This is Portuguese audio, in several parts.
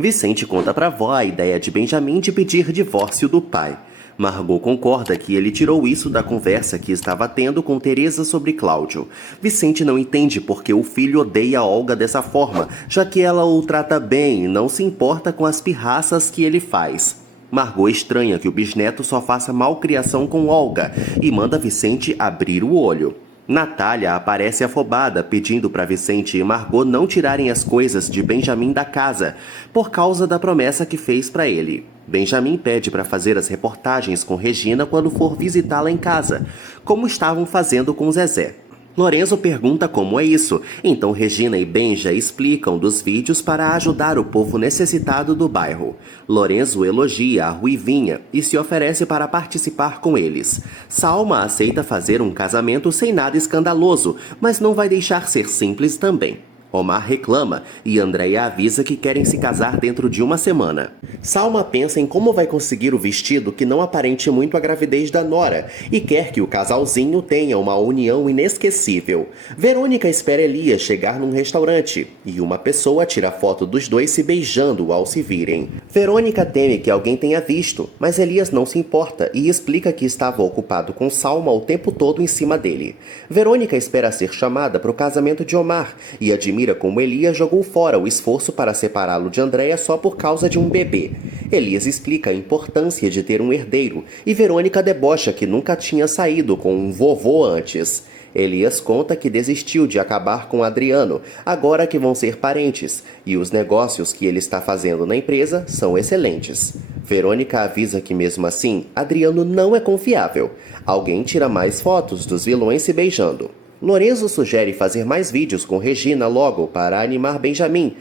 Vicente conta pra avó a ideia de Benjamin de pedir divórcio do pai. Margot concorda que ele tirou isso da conversa que estava tendo com Teresa sobre Cláudio. Vicente não entende porque o filho odeia Olga dessa forma, já que ela o trata bem e não se importa com as pirraças que ele faz. Margot estranha que o bisneto só faça malcriação com Olga e manda Vicente abrir o olho. Natália aparece afobada, pedindo para Vicente e Margot não tirarem as coisas de Benjamin da casa, por causa da promessa que fez para ele. Benjamin pede para fazer as reportagens com Regina quando for visitá-la em casa, como estavam fazendo com Zezé. Lorenzo pergunta como é isso, então Regina e Benja explicam dos vídeos para ajudar o povo necessitado do bairro. Lorenzo elogia a Ruivinha e se oferece para participar com eles. Salma aceita fazer um casamento sem nada escandaloso, mas não vai deixar ser simples também. Omar reclama e Andréia avisa que querem se casar dentro de uma semana. Salma pensa em como vai conseguir o vestido que não aparente muito a gravidez da nora e quer que o casalzinho tenha uma união inesquecível. Verônica espera Elias chegar num restaurante e uma pessoa tira foto dos dois se beijando ao se virem. Verônica teme que alguém tenha visto, mas Elias não se importa e explica que estava ocupado com Salma o tempo todo em cima dele. Verônica espera ser chamada para o casamento de Omar e admira como Elias jogou fora o esforço para separá-lo de Andréia só por causa de um bebê. Elias explica a importância de ter um herdeiro e Verônica debocha que nunca tinha saído com um vovô antes. Elias conta que desistiu de acabar com Adriano, agora que vão ser parentes, e os negócios que ele está fazendo na empresa são excelentes. Verônica avisa que mesmo assim, Adriano não é confiável. Alguém tira mais fotos dos vilões se beijando. Lorenzo sugere fazer mais vídeos com Regina logo para animar Benjamin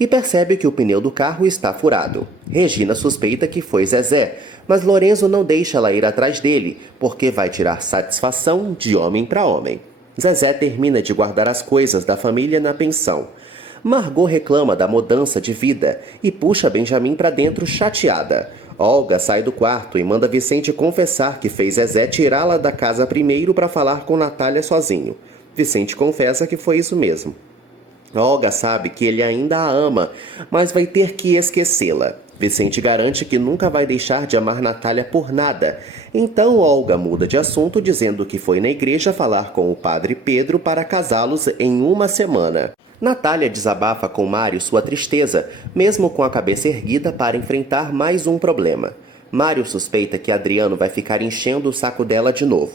e percebe que o pneu do carro está furado. Regina suspeita que foi Zezé, mas Lorenzo não deixa ela ir atrás dele, porque vai tirar satisfação de homem para homem. Zezé termina de guardar as coisas da família na pensão. Margot reclama da mudança de vida e puxa Benjamin para dentro chateada. Olga sai do quarto e manda Vicente confessar que fez Zezé tirá-la da casa primeiro para falar com Natália sozinho. Vicente confessa que foi isso mesmo. Olga sabe que ele ainda a ama, mas vai ter que esquecê-la. Vicente garante que nunca vai deixar de amar Natália por nada. Então Olga muda de assunto dizendo que foi na igreja falar com o padre Pedro para casá-los em uma semana. Natália desabafa com Mário sua tristeza, mesmo com a cabeça erguida para enfrentar mais um problema. Mário suspeita que Adriano vai ficar enchendo o saco dela de novo.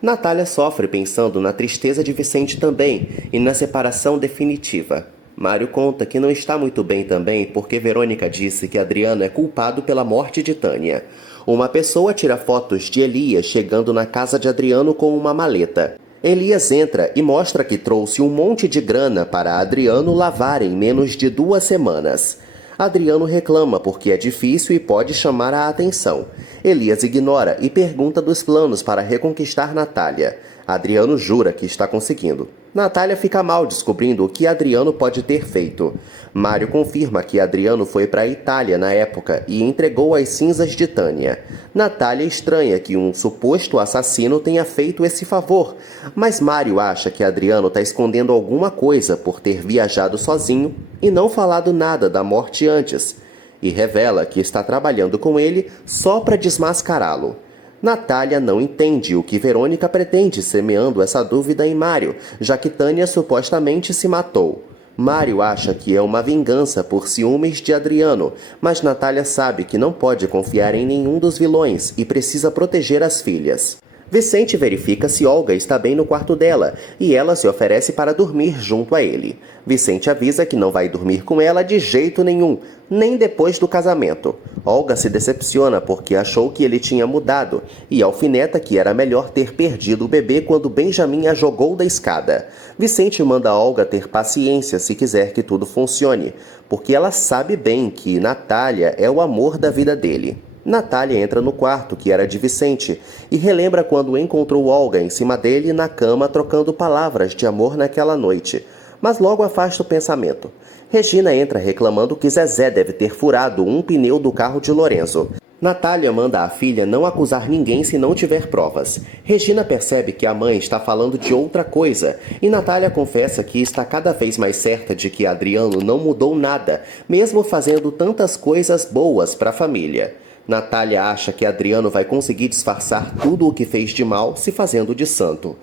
Natália sofre pensando na tristeza de Vicente também e na separação definitiva. Mário conta que não está muito bem também porque Verônica disse que Adriano é culpado pela morte de Tânia. Uma pessoa tira fotos de Elias chegando na casa de Adriano com uma maleta. Elias entra e mostra que trouxe um monte de grana para Adriano lavar em menos de 2 semanas. Adriano reclama porque é difícil e pode chamar a atenção. Elias ignora e pergunta dos planos para reconquistar Natália. Adriano jura que está conseguindo. Natália fica mal descobrindo o que Adriano pode ter feito. Mário confirma que Adriano foi para a Itália na época e entregou as cinzas de Tânia. Natália estranha que um suposto assassino tenha feito esse favor, mas Mário acha que Adriano está escondendo alguma coisa por ter viajado sozinho e não falado nada da morte antes, e revela que está trabalhando com ele só para desmascará-lo. Natália não entende o que Verônica pretende semeando essa dúvida em Mário, já que Tânia supostamente se matou. Mário acha que é uma vingança por ciúmes de Adriano, mas Natália sabe que não pode confiar em nenhum dos vilões e precisa proteger as filhas. Vicente verifica se Olga está bem no quarto dela e ela se oferece para dormir junto a ele. Vicente avisa que não vai dormir com ela de jeito nenhum, nem depois do casamento. Olga se decepciona porque achou que ele tinha mudado e alfineta que era melhor ter perdido o bebê quando Benjamin a jogou da escada. Vicente manda Olga ter paciência se quiser que tudo funcione, porque ela sabe bem que Natália é o amor da vida dele. Natália entra no quarto, que era de Vicente, e relembra quando encontrou Olga em cima dele na cama trocando palavras de amor naquela noite, mas logo afasta o pensamento. Regina entra reclamando que Zezé deve ter furado um pneu do carro de Lorenzo. Natália manda a filha não acusar ninguém se não tiver provas. Regina percebe que a mãe está falando de outra coisa e Natália confessa que está cada vez mais certa de que Adriano não mudou nada, mesmo fazendo tantas coisas boas para a família. Natália acha que Adriano vai conseguir disfarçar tudo o que fez de mal se fazendo de santo.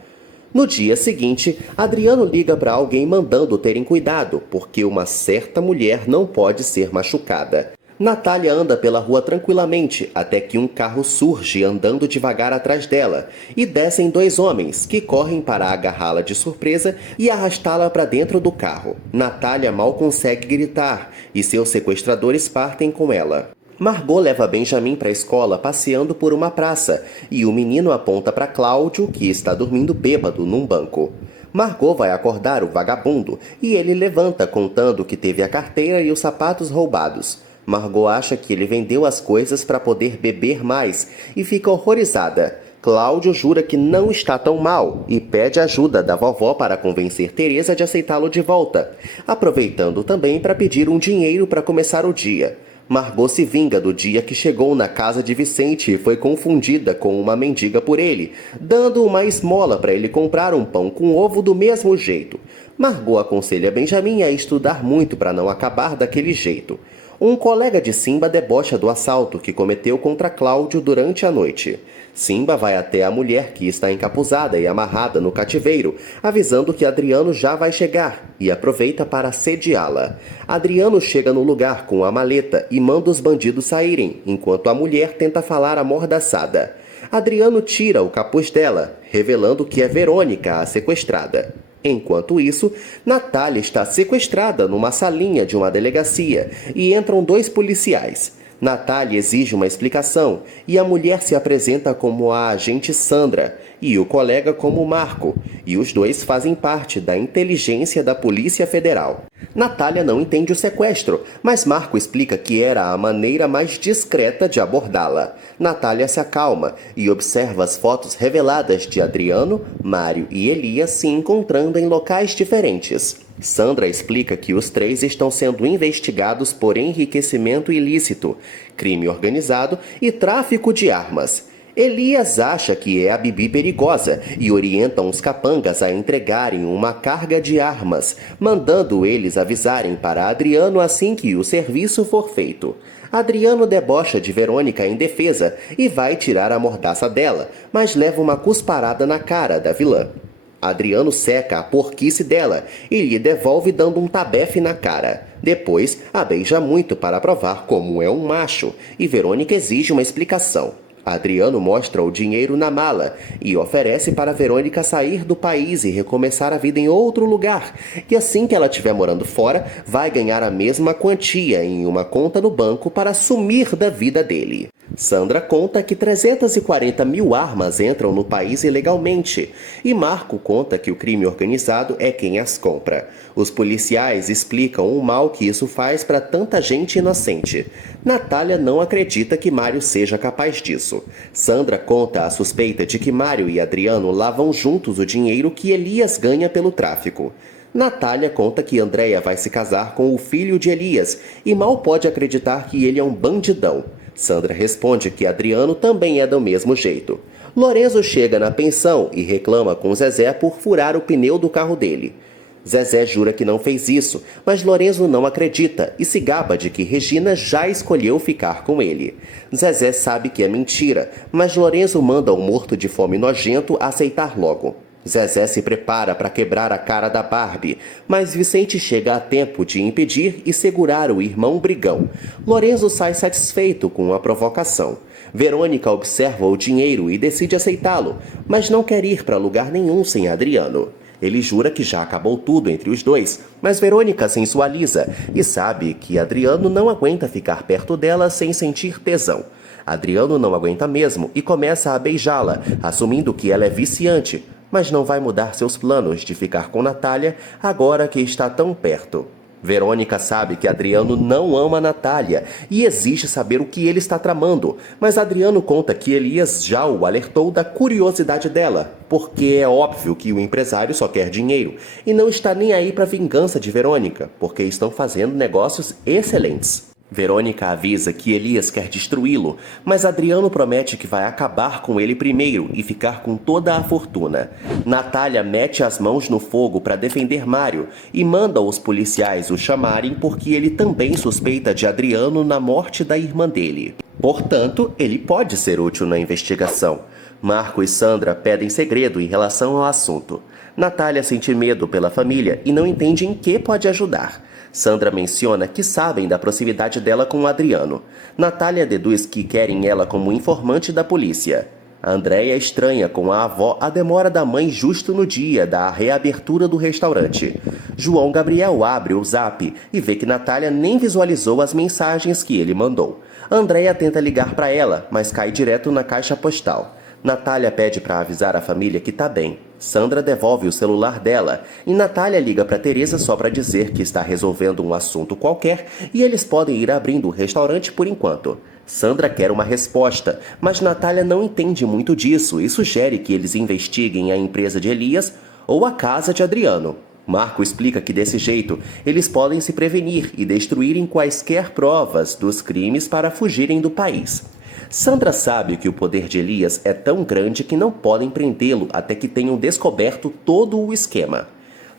No dia seguinte, Adriano liga para alguém mandando terem cuidado, porque uma certa mulher não pode ser machucada. Natália anda pela rua tranquilamente, até que um carro surge andando devagar atrás dela, e descem dois homens, que correm para agarrá-la de surpresa e arrastá-la para dentro do carro. Natália mal consegue gritar, e seus sequestradores partem com ela. Margot leva Benjamin para a escola passeando por uma praça, e o menino aponta para Cláudio, que está dormindo bêbado num banco. Margot vai acordar o vagabundo, e ele levanta contando que teve a carteira e os sapatos roubados. Margot acha que ele vendeu as coisas para poder beber mais e fica horrorizada. Cláudio jura que não está tão mal e pede ajuda da vovó para convencer Teresa de aceitá-lo de volta, aproveitando também para pedir um dinheiro para começar o dia. Margot se vinga do dia que chegou na casa de Vicente e foi confundida com uma mendiga por ele, dando uma esmola para ele comprar um pão com ovo do mesmo jeito. Margot aconselha Benjamin a estudar muito para não acabar daquele jeito. Um colega de Simba debocha do assalto que cometeu contra Cláudio durante a noite. Simba vai até a mulher que está encapuzada e amarrada no cativeiro, avisando que Adriano já vai chegar, e aproveita para assediá-la. Adriano chega no lugar com a maleta e manda os bandidos saírem, enquanto a mulher tenta falar amordaçada. Adriano tira o capuz dela, revelando que é Verônica a sequestrada. Enquanto isso, Natália está sequestrada numa salinha de uma delegacia e entram dois policiais. Natália exige uma explicação e a mulher se apresenta como a agente Sandra e o colega como Marco, e os dois fazem parte da inteligência da Polícia Federal. Natália não entende o sequestro, mas Marco explica que era a maneira mais discreta de abordá-la. Natália se acalma e observa as fotos reveladas de Adriano, Mário e Elias se encontrando em locais diferentes. Sandra explica que os três estão sendo investigados por enriquecimento ilícito, crime organizado e tráfico de armas. Elias acha que é a Bibi perigosa e orienta os capangas a entregarem uma carga de armas, mandando eles avisarem para Adriano assim que o serviço for feito. Adriano debocha de Verônica em defesa e vai tirar a mordaça dela, mas leva uma cusparada na cara da vilã. Adriano seca a porquice dela e lhe devolve dando um tabefe na cara. Depois, a beija muito para provar como é um macho, e Verônica exige uma explicação. Adriano mostra o dinheiro na mala e oferece para Verônica sair do país e recomeçar a vida em outro lugar. E assim que ela estiver morando fora, vai ganhar a mesma quantia em uma conta no banco para sumir da vida dele. Sandra conta que 340 mil armas entram no país ilegalmente, e Marco conta que o crime organizado é quem as compra. Os policiais explicam o mal que isso faz para tanta gente inocente. Natália não acredita que Mário seja capaz disso. Sandra conta a suspeita de que Mário e Adriano lavam juntos o dinheiro que Elias ganha pelo tráfico. Natália conta que Andréia vai se casar com o filho de Elias e mal pode acreditar que ele é um bandidão. Sandra responde que Adriano também é do mesmo jeito. Lorenzo chega na pensão e reclama com Zezé por furar o pneu do carro dele. Zezé jura que não fez isso, mas Lorenzo não acredita e se gaba de que Regina já escolheu ficar com ele. Zezé sabe que é mentira, mas Lorenzo manda o morto de fome nojento aceitar logo. Zezé se prepara para quebrar a cara da Barbie, mas Vicente chega a tempo de impedir e segurar o irmão brigão. Lorenzo sai satisfeito com a provocação. Verônica observa o dinheiro e decide aceitá-lo, mas não quer ir para lugar nenhum sem Adriano. Ele jura que já acabou tudo entre os dois, mas Verônica sensualiza e sabe que Adriano não aguenta ficar perto dela sem sentir tesão. Adriano não aguenta mesmo e começa a beijá-la, assumindo que ela é viciante, mas não vai mudar seus planos de ficar com Natália agora que está tão perto. Verônica sabe que Adriano não ama Natália e exige saber o que ele está tramando, mas Adriano conta que Elias já o alertou da curiosidade dela, porque é óbvio que o empresário só quer dinheiro e não está nem aí para a vingança de Verônica, porque estão fazendo negócios excelentes. Verônica avisa que Elias quer destruí-lo, mas Adriano promete que vai acabar com ele primeiro e ficar com toda a fortuna. Natália mete as mãos no fogo para defender Mário e manda os policiais o chamarem porque ele também suspeita de Adriano na morte da irmã dele. Portanto, ele pode ser útil na investigação. Marco e Sandra pedem segredo em relação ao assunto. Natália sente medo pela família e não entende em que pode ajudar. Sandra menciona que sabem da proximidade dela com o Adriano. Natália deduz que querem ela como informante da polícia. A Andréia estranha com a avó a demora da mãe justo no dia da reabertura do restaurante. João Gabriel abre o zap e vê que Natália nem visualizou as mensagens que ele mandou. Andréia tenta ligar para ela, mas cai direto na caixa postal. Natália pede para avisar a família que tá bem. Sandra devolve o celular dela e Natália liga para Teresa só para dizer que está resolvendo um assunto qualquer e eles podem ir abrindo o restaurante por enquanto. Sandra quer uma resposta, mas Natália não entende muito disso e sugere que eles investiguem a empresa de Elias ou a casa de Adriano. Marco explica que desse jeito eles podem se prevenir e destruírem quaisquer provas dos crimes para fugirem do país. Sandra sabe que o poder de Elias é tão grande que não podem prendê-lo até que tenham descoberto todo o esquema.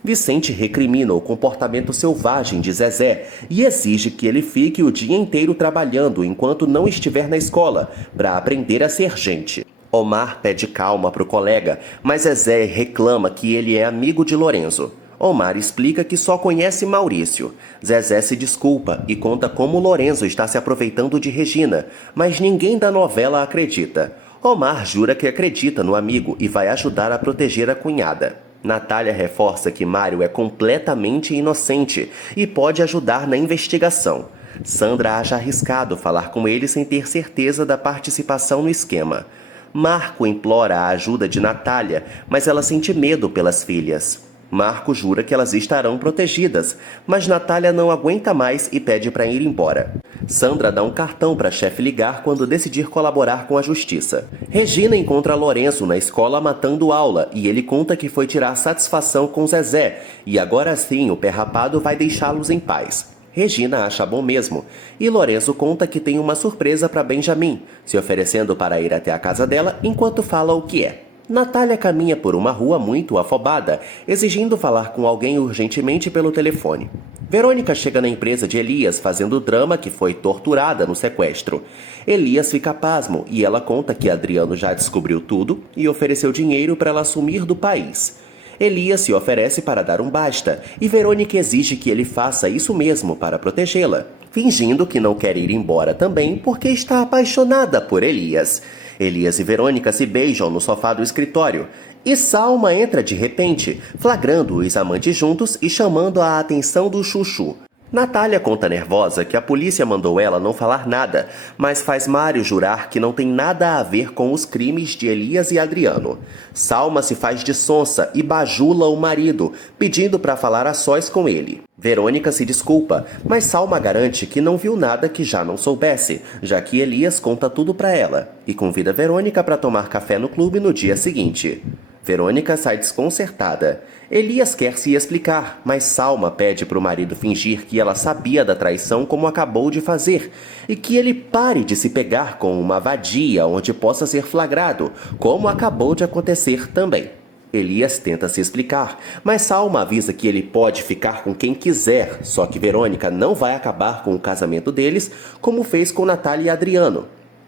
Vicente recrimina o comportamento selvagem de Zezé e exige que ele fique o dia inteiro trabalhando enquanto não estiver na escola, para aprender a ser gente. Omar pede calma para o colega, mas Zezé reclama que ele é amigo de Lorenzo. Omar explica que só conhece Maurício. Zezé se desculpa e conta como Lorenzo está se aproveitando de Regina, mas ninguém da novela acredita. Omar jura que acredita no amigo e vai ajudar a proteger a cunhada. Natália reforça que Mário é completamente inocente e pode ajudar na investigação. Sandra acha arriscado falar com ele sem ter certeza da participação no esquema. Marco implora a ajuda de Natália, mas ela sente medo pelas filhas. Marco jura que elas estarão protegidas, mas Natália não aguenta mais e pede para ir embora. Sandra dá um cartão para a chefe ligar quando decidir colaborar com a justiça. Regina encontra Lorenzo na escola matando aula e ele conta que foi tirar satisfação com Zezé e agora sim o pé rapado vai deixá-los em paz. Regina acha bom mesmo, e Lorenzo conta que tem uma surpresa para Benjamin, se oferecendo para ir até a casa dela enquanto fala o que é. Natália caminha por uma rua muito afobada, exigindo falar com alguém urgentemente pelo telefone. Verônica chega na empresa de Elias fazendo drama que foi torturada no sequestro. Elias fica pasmo e ela conta que Adriano já descobriu tudo e ofereceu dinheiro para ela sumir do país. Elias se oferece para dar um basta e Verônica exige que ele faça isso mesmo para protegê-la, fingindo que não quer ir embora também porque está apaixonada por Elias. Elias e Verônica se beijam no sofá do escritório e Salma entra de repente, flagrando os amantes juntos e chamando a atenção do Chuchu. Natália conta nervosa que a polícia mandou ela não falar nada, mas faz Mário jurar que não tem nada a ver com os crimes de Elias e Adriano. Salma se faz de sonsa e bajula o marido, pedindo para falar a sós com ele. Verônica se desculpa, mas Salma garante que não viu nada que já não soubesse, já que Elias conta tudo para ela, e convida Verônica para tomar café no clube no dia seguinte. Verônica sai desconcertada. Elias quer se explicar, mas Salma pede para o marido fingir que ela sabia da traição como acabou de fazer e que ele pare de se pegar com uma vadia onde possa ser flagrado, como acabou de acontecer também. Elias tenta se explicar, mas Salma avisa que ele pode ficar com quem quiser, só que Verônica não vai acabar com o casamento deles, como fez com Natália e Adriano.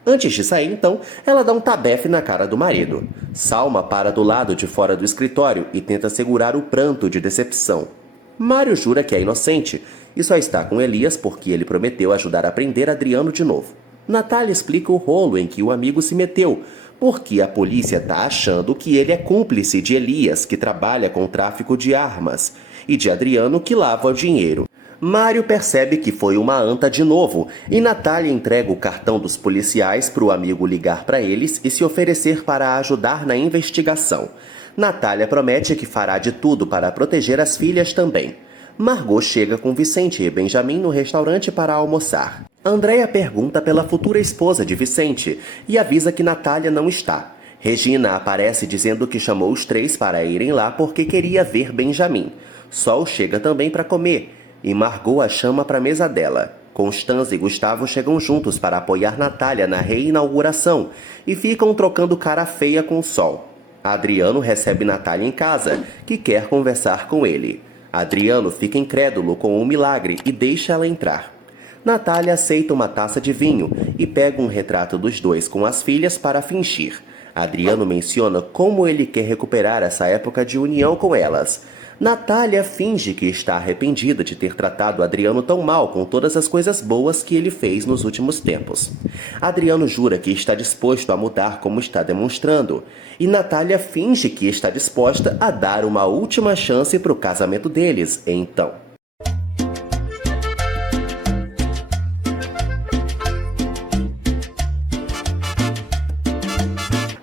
Antes de sair, então, ela dá um tabefe na cara do marido. Salma para do lado de fora do escritório e tenta segurar o pranto de decepção. Mário jura que é inocente e só está com Elias porque ele prometeu ajudar a prender Adriano de novo. Natália explica o rolo em que o amigo se meteu, porque a polícia está achando que ele é cúmplice de Elias, que trabalha com o tráfico de armas, e de Adriano, que lava o dinheiro. Mário percebe que foi uma anta de novo e Natália entrega o cartão dos policiais para o amigo ligar para eles e se oferecer para ajudar na investigação. Natália promete que fará de tudo para proteger as filhas também. Margot chega com Vicente e Benjamin no restaurante para almoçar. Andréia pergunta pela futura esposa de Vicente e avisa que Natália não está. Regina aparece dizendo que chamou os três para irem lá porque queria ver Benjamin. Sol chega também para comer e Margot a chama para a mesa dela. Constanza e Gustavo chegam juntos para apoiar Natália na reinauguração e ficam trocando cara feia com o Sol. Adriano recebe Natália em casa, que quer conversar com ele. Adriano fica incrédulo com o milagre e deixa ela entrar. Natália aceita uma taça de vinho e pega um retrato dos dois com as filhas para fingir. Adriano menciona como ele quer recuperar essa época de união com elas. Natália finge que está arrependida de ter tratado Adriano tão mal com todas as coisas boas que ele fez nos últimos tempos. Adriano jura que está disposto a mudar como está demonstrando, e Natália finge que está disposta a dar uma última chance para o casamento deles, então.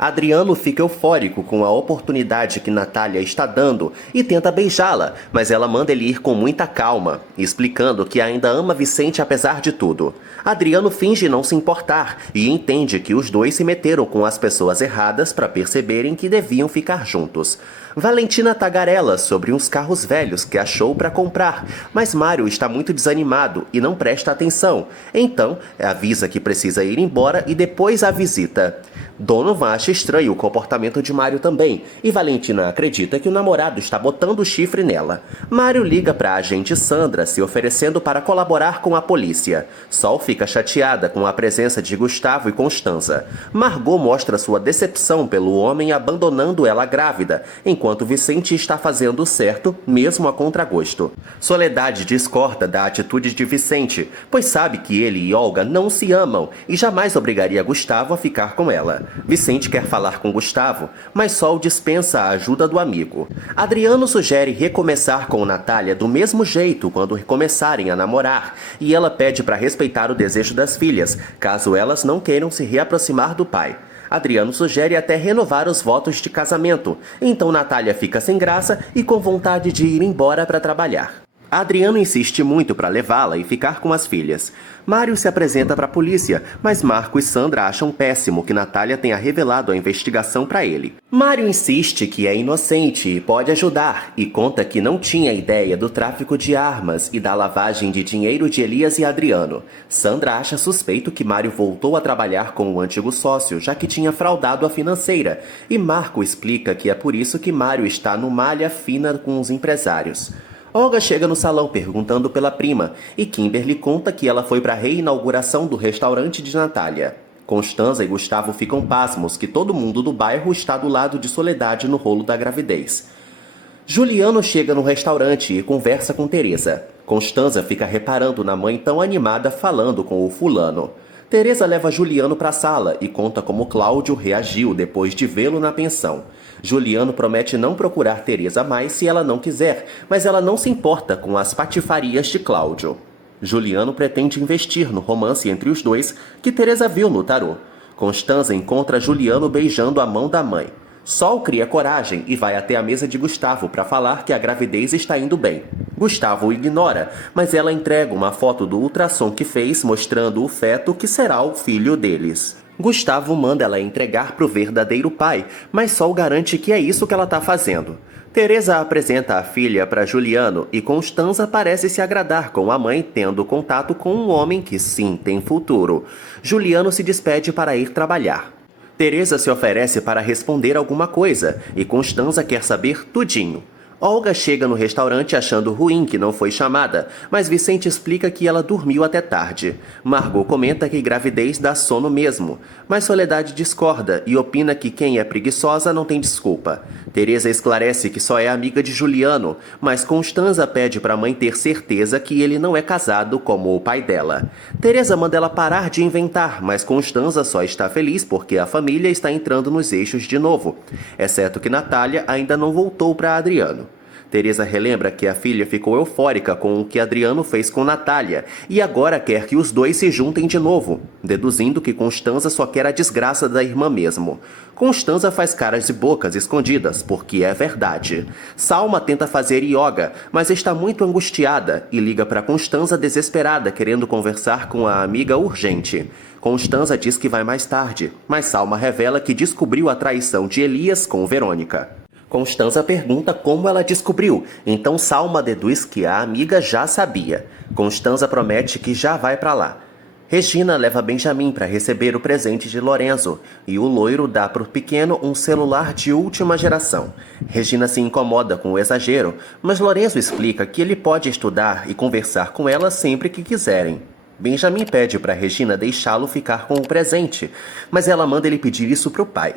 Adriano fica eufórico com a oportunidade que Natália está dando e tenta beijá-la, mas ela manda ele ir com muita calma, explicando que ainda ama Vicente apesar de tudo. Adriano finge não se importar e entende que os dois se meteram com as pessoas erradas para perceberem que deviam ficar juntos. Valentina tagarela sobre uns carros velhos que achou para comprar, mas Mário está muito desanimado e não presta atenção. Então, avisa que precisa ir embora e depois a visita. Donovan acha estranho o comportamento de Mário também, e Valentina acredita que o namorado está botando o chifre nela. Mário liga para a agente Sandra se oferecendo para colaborar com a polícia. Sol fica chateada com a presença de Gustavo e Constanza. Margot mostra sua decepção pelo homem abandonando ela grávida, enquanto Vicente está fazendo o certo, mesmo a contragosto. Soledade discorda da atitude de Vicente, pois sabe que ele e Olga não se amam e jamais obrigaria Gustavo a ficar com ela. Vicente quer falar com Gustavo, mas Sol dispensa a ajuda do amigo. Adriano sugere recomeçar com Natália do mesmo jeito quando recomeçarem a namorar, e ela pede para respeitar o desejo das filhas, caso elas não queiram se reaproximar do pai. Adriano sugere até renovar os votos de casamento, então Natália fica sem graça e com vontade de ir embora para trabalhar. Adriano insiste muito para levá-la e ficar com as filhas. Mário se apresenta para a polícia, mas Marco e Sandra acham péssimo que Natália tenha revelado a investigação para ele. Mário insiste que é inocente e pode ajudar, e conta que não tinha ideia do tráfico de armas e da lavagem de dinheiro de Elias e Adriano. Sandra acha suspeito que Mário voltou a trabalhar com o antigo sócio, já que tinha fraudado a financeira, e Marco explica que é por isso que Mário está no malha fina com os empresários. Olga chega no salão perguntando pela prima, e Kimberly conta que ela foi para a reinauguração do restaurante de Natália. Constanza e Gustavo ficam pasmos que todo mundo do bairro está do lado de Soledade no rolo da gravidez. Juliano chega no restaurante e conversa com Teresa. Constanza fica reparando na mãe tão animada falando com o fulano. Teresa leva Juliano para a sala e conta como Cláudio reagiu depois de vê-lo na pensão. Juliano promete não procurar Teresa mais se ela não quiser, mas ela não se importa com as patifarias de Cláudio. Juliano pretende investir no romance entre os dois que Teresa viu no tarô. Constanza encontra Juliano beijando a mão da mãe. Sol cria coragem e vai até a mesa de Gustavo para falar que a gravidez está indo bem. Gustavo o ignora, mas ela entrega uma foto do ultrassom que fez mostrando o feto que será o filho deles. Gustavo manda ela entregar para o verdadeiro pai, mas Sol garante que é isso que ela está fazendo. Teresa apresenta a filha para Juliano e Constanza parece se agradar com a mãe tendo contato com um homem que sim tem futuro. Juliano se despede para ir trabalhar. Teresa se oferece para responder alguma coisa e Constanza quer saber tudinho. Olga chega no restaurante achando ruim que não foi chamada, mas Vicente explica que ela dormiu até tarde. Margot comenta que gravidez dá sono mesmo, mas Soledade discorda e opina que quem é preguiçosa não tem desculpa. Teresa esclarece que só é amiga de Juliano, mas Constanza pede para a mãe ter certeza que ele não é casado como o pai dela. Teresa manda ela parar de inventar, mas Constanza só está feliz porque a família está entrando nos eixos de novo, exceto que Natália ainda não voltou para Adriano. Teresa relembra que a filha ficou eufórica com o que Adriano fez com Natália e agora quer que os dois se juntem de novo, deduzindo que Constanza só quer a desgraça da irmã mesmo. Constanza faz caras e bocas escondidas, porque é verdade. Salma tenta fazer yoga, mas está muito angustiada e liga para Constanza desesperada, querendo conversar com a amiga urgente. Constanza diz que vai mais tarde, mas Salma revela que descobriu a traição de Elias com Verônica. Constanza pergunta como ela descobriu, então Salma deduz que a amiga já sabia. Constanza promete que já vai para lá. Regina leva Benjamin para receber o presente de Lorenzo e o loiro dá para o pequeno um celular de última geração. Regina se incomoda com o exagero, mas Lorenzo explica que ele pode estudar e conversar com ela sempre que quiserem. Benjamin pede para Regina deixá-lo ficar com o presente, mas ela manda ele pedir isso para o pai.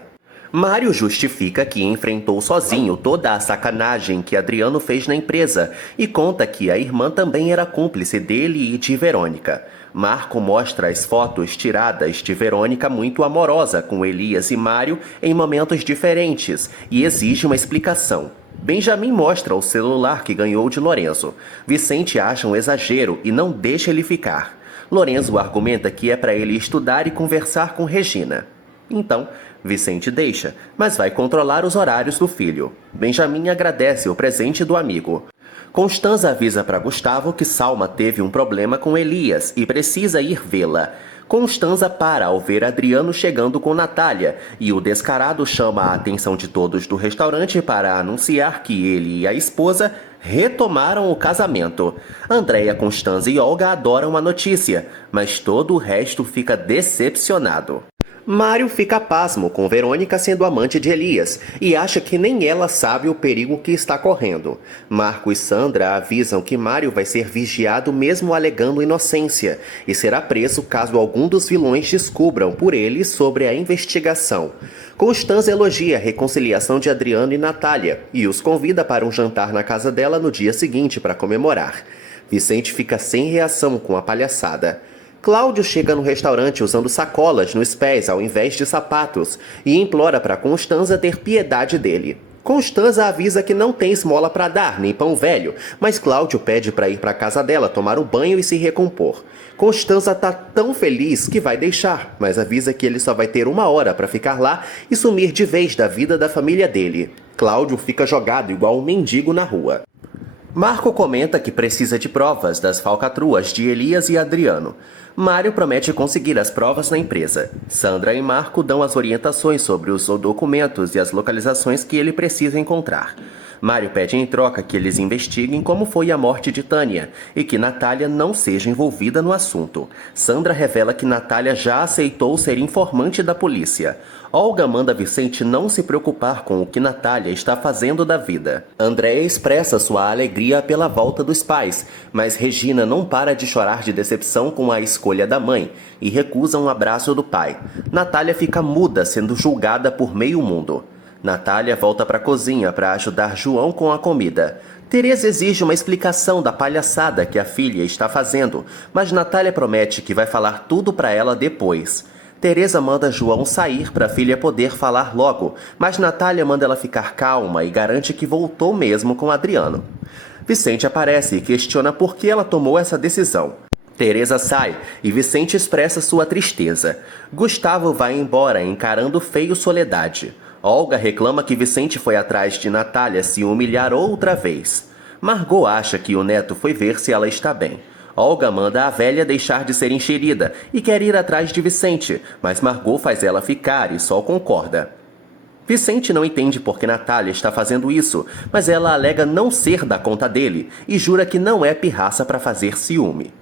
Mário justifica que enfrentou sozinho toda a sacanagem que Adriano fez na empresa e conta que a irmã também era cúmplice dele e de Verônica. Marco mostra as fotos tiradas de Verônica muito amorosa com Elias e Mário em momentos diferentes e exige uma explicação. Benjamin mostra o celular que ganhou de Lorenzo. Vicente acha um exagero e não deixa ele ficar. Lorenzo argumenta que é para ele estudar e conversar com Regina. Então, Vicente deixa, mas vai controlar os horários do filho. Benjamin agradece o presente do amigo. Constanza avisa para Gustavo que Salma teve um problema com Elias e precisa ir vê-la. Constanza para ao ver Adriano chegando com Natália e o descarado chama a atenção de todos do restaurante para anunciar que ele e a esposa retomaram o casamento. Andréia, Constanza e Olga adoram a notícia, mas todo o resto fica decepcionado. Mário fica pasmo com Verônica sendo amante de Elias e acha que nem ela sabe o perigo que está correndo. Marco e Sandra avisam que Mário vai ser vigiado mesmo alegando inocência e será preso caso algum dos vilões descubram por ele sobre a investigação. Constanza elogia a reconciliação de Adriano e Natália e os convida para um jantar na casa dela no dia seguinte para comemorar. Vicente fica sem reação com a palhaçada. Cláudio chega no restaurante usando sacolas nos pés ao invés de sapatos e implora para Constanza ter piedade dele. Constanza avisa que não tem esmola para dar, nem pão velho, mas Cláudio pede para ir para a casa dela tomar um banho e se recompor. Constanza tá tão feliz que vai deixar, mas avisa que ele só vai ter 1 hora para ficar lá e sumir de vez da vida da família dele. Cláudio fica jogado igual um mendigo na rua. Marco comenta que precisa de provas das falcatruas de Elias e Adriano. Mário promete conseguir as provas na empresa. Sandra e Marco dão as orientações sobre os documentos e as localizações que ele precisa encontrar. Mário pede em troca que eles investiguem como foi a morte de Tânia e que Natália não seja envolvida no assunto. Sandra revela que Natália já aceitou ser informante da polícia. Olga manda Vicente não se preocupar com o que Natália está fazendo da vida. Andréia expressa sua alegria pela volta dos pais, mas Regina não para de chorar de decepção com a escolha da mãe e recusa um abraço do pai. Natália fica muda, sendo julgada por meio mundo. Natália volta para a cozinha para ajudar João com a comida. Teresa exige uma explicação da palhaçada que a filha está fazendo, mas Natália promete que vai falar tudo para ela depois. Teresa manda João sair para a filha poder falar logo, mas Natália manda ela ficar calma e garante que voltou mesmo com Adriano. Vicente aparece e questiona por que ela tomou essa decisão. Teresa sai e Vicente expressa sua tristeza. Gustavo vai embora encarando feio Soledade. Olga reclama que Vicente foi atrás de Natália se humilhar outra vez. Margot acha que o neto foi ver se ela está bem. Olga manda a velha deixar de ser enxerida e quer ir atrás de Vicente, mas Margot faz ela ficar e só concorda. Vicente não entende por que Natália está fazendo isso, mas ela alega não ser da conta dele e jura que não é pirraça para fazer ciúme.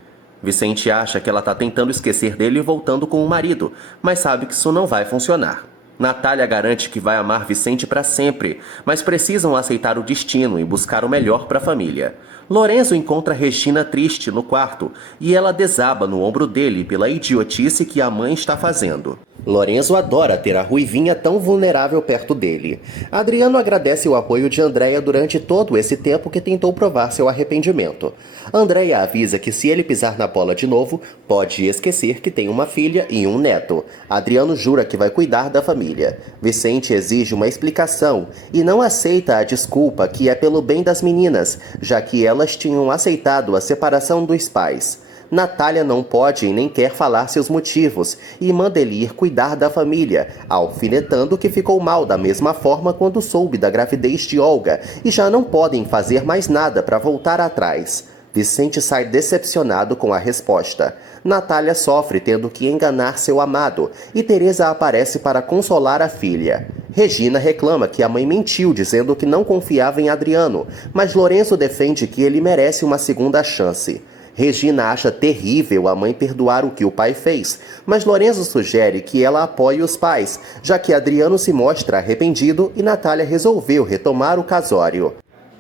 Vicente acha que ela está tentando esquecer dele e voltando com o marido, mas sabe que isso não vai funcionar. Natália garante que vai amar Vicente para sempre, mas precisam aceitar o destino e buscar o melhor para a família. Lorenzo encontra Regina triste no quarto e ela desaba no ombro dele pela idiotice que a mãe está fazendo. Lorenzo adora ter a Ruivinha tão vulnerável perto dele. Adriano agradece o apoio de Andréia durante todo esse tempo que tentou provar seu arrependimento. Andréia avisa que se ele pisar na bola de novo, pode esquecer que tem uma filha e um neto. Adriano jura que vai cuidar da família. Vicente exige uma explicação e não aceita a desculpa que é pelo bem das meninas, já que elas tinham aceitado a separação dos pais. Natália não pode e nem quer falar seus motivos e manda ele ir cuidar da família, alfinetando que ficou mal da mesma forma quando soube da gravidez de Olga e já não podem fazer mais nada para voltar atrás. Vicente sai decepcionado com a resposta. Natália sofre tendo que enganar seu amado e Teresa aparece para consolar a filha. Regina reclama que a mãe mentiu, dizendo que não confiava em Adriano, mas Lorenzo defende que ele merece uma segunda chance. Regina acha terrível a mãe perdoar o que o pai fez, mas Lorenzo sugere que ela apoie os pais, já que Adriano se mostra arrependido e Natália resolveu retomar o casório.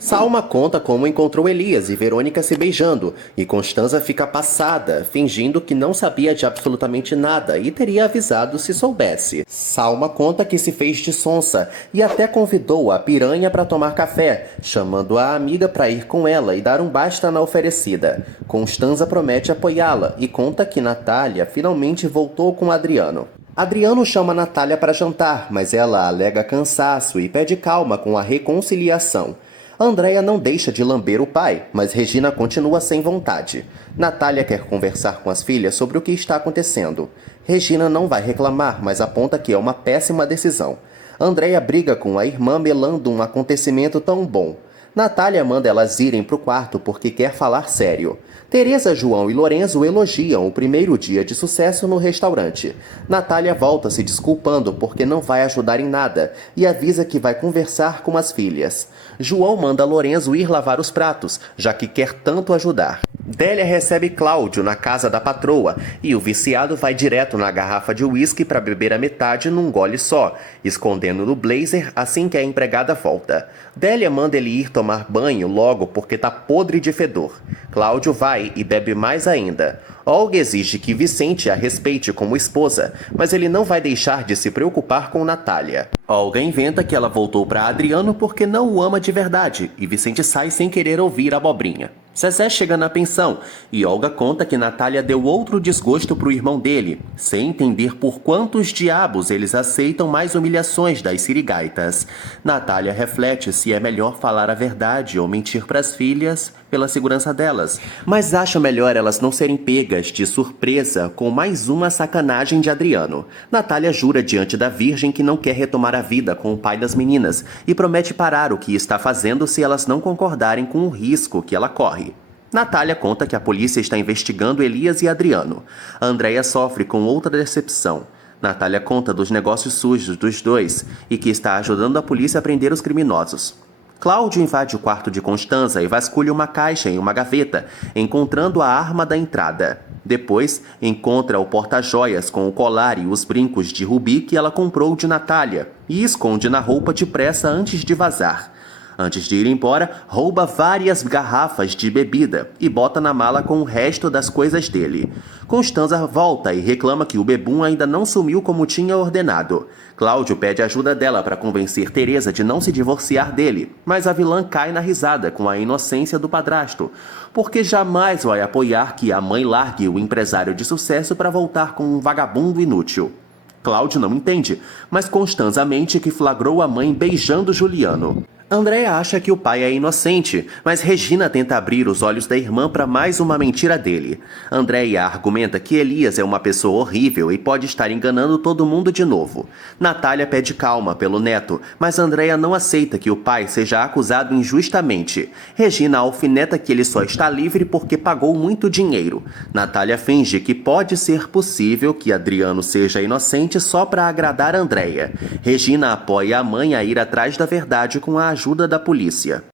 Salma conta como encontrou Elias e Verônica se beijando, e Constanza fica passada, fingindo que não sabia de absolutamente nada e teria avisado se soubesse. Salma conta que se fez de sonsa e até convidou a piranha para tomar café, chamando a amiga para ir com ela e dar um basta na oferecida. Constanza promete apoiá-la e conta que Natália finalmente voltou com Adriano. Adriano chama Natália para jantar, mas ela alega cansaço e pede calma com a reconciliação. Andréia não deixa de lamber o pai, mas Regina continua sem vontade. Natália quer conversar com as filhas sobre o que está acontecendo. Regina não vai reclamar, mas aponta que é uma péssima decisão. Andréia briga com a irmã melando um acontecimento tão bom. Natália manda elas irem para o quarto porque quer falar sério. Teresa, João e Lorenzo elogiam o primeiro dia de sucesso no restaurante. Natália volta se desculpando porque não vai ajudar em nada e avisa que vai conversar com as filhas. João manda Lorenzo ir lavar os pratos, já que quer tanto ajudar. Délia recebe Cláudio na casa da patroa e o viciado vai direto na garrafa de uísque para beber a metade num gole só, escondendo no blazer assim que a empregada volta. Délia manda ele ir tomar banho logo porque tá podre de fedor. Cláudio vai e bebe mais ainda. Olga exige que Vicente a respeite como esposa, mas ele não vai deixar de se preocupar com Natália. Olga inventa que ela voltou para Adriano porque não o ama de verdade, e Vicente sai sem querer ouvir a abobrinha. Zezé chega na pensão, e Olga conta que Natália deu outro desgosto pro irmão dele, sem entender por quantos diabos eles aceitam mais humilhações das sirigaitas. Natália reflete se é melhor falar a verdade ou mentir pras filhas pela segurança delas, mas acha melhor elas não serem pegas de surpresa com mais uma sacanagem de Adriano. Natália jura diante da Virgem que não quer retomar a vida com o pai das meninas e promete parar o que está fazendo se elas não concordarem com o risco que ela corre. Natália conta que a polícia está investigando Elias e Adriano. Andréia sofre com outra decepção. Natália conta dos negócios sujos dos dois e que está ajudando a polícia a prender os criminosos. Cláudio invade o quarto de Constanza e vasculha uma caixa em uma gaveta, encontrando a arma da entrada. Depois, encontra o porta-joias com o colar e os brincos de rubi que ela comprou de Natália e esconde na roupa depressa antes de vazar. Antes de ir embora, rouba várias garrafas de bebida e bota na mala com o resto das coisas dele. Constanza volta e reclama que o bebum ainda não sumiu como tinha ordenado. Cláudio pede ajuda dela para convencer Teresa de não se divorciar dele, mas a vilã cai na risada com a inocência do padrasto, porque jamais vai apoiar que a mãe largue o empresário de sucesso para voltar com um vagabundo inútil. Cláudio não entende, mas Constanza mente que flagrou a mãe beijando Juliano. Andréia acha que o pai é inocente, mas Regina tenta abrir os olhos da irmã para mais uma mentira dele. Andréia argumenta que Elias é uma pessoa horrível e pode estar enganando todo mundo de novo. Natália pede calma pelo neto, mas Andréia não aceita que o pai seja acusado injustamente. Regina alfineta que ele só está livre porque pagou muito dinheiro. Natália finge que pode ser possível que Adriano seja inocente só para agradar Andréia. Regina apoia a mãe a ir atrás da verdade com a ajuda da polícia.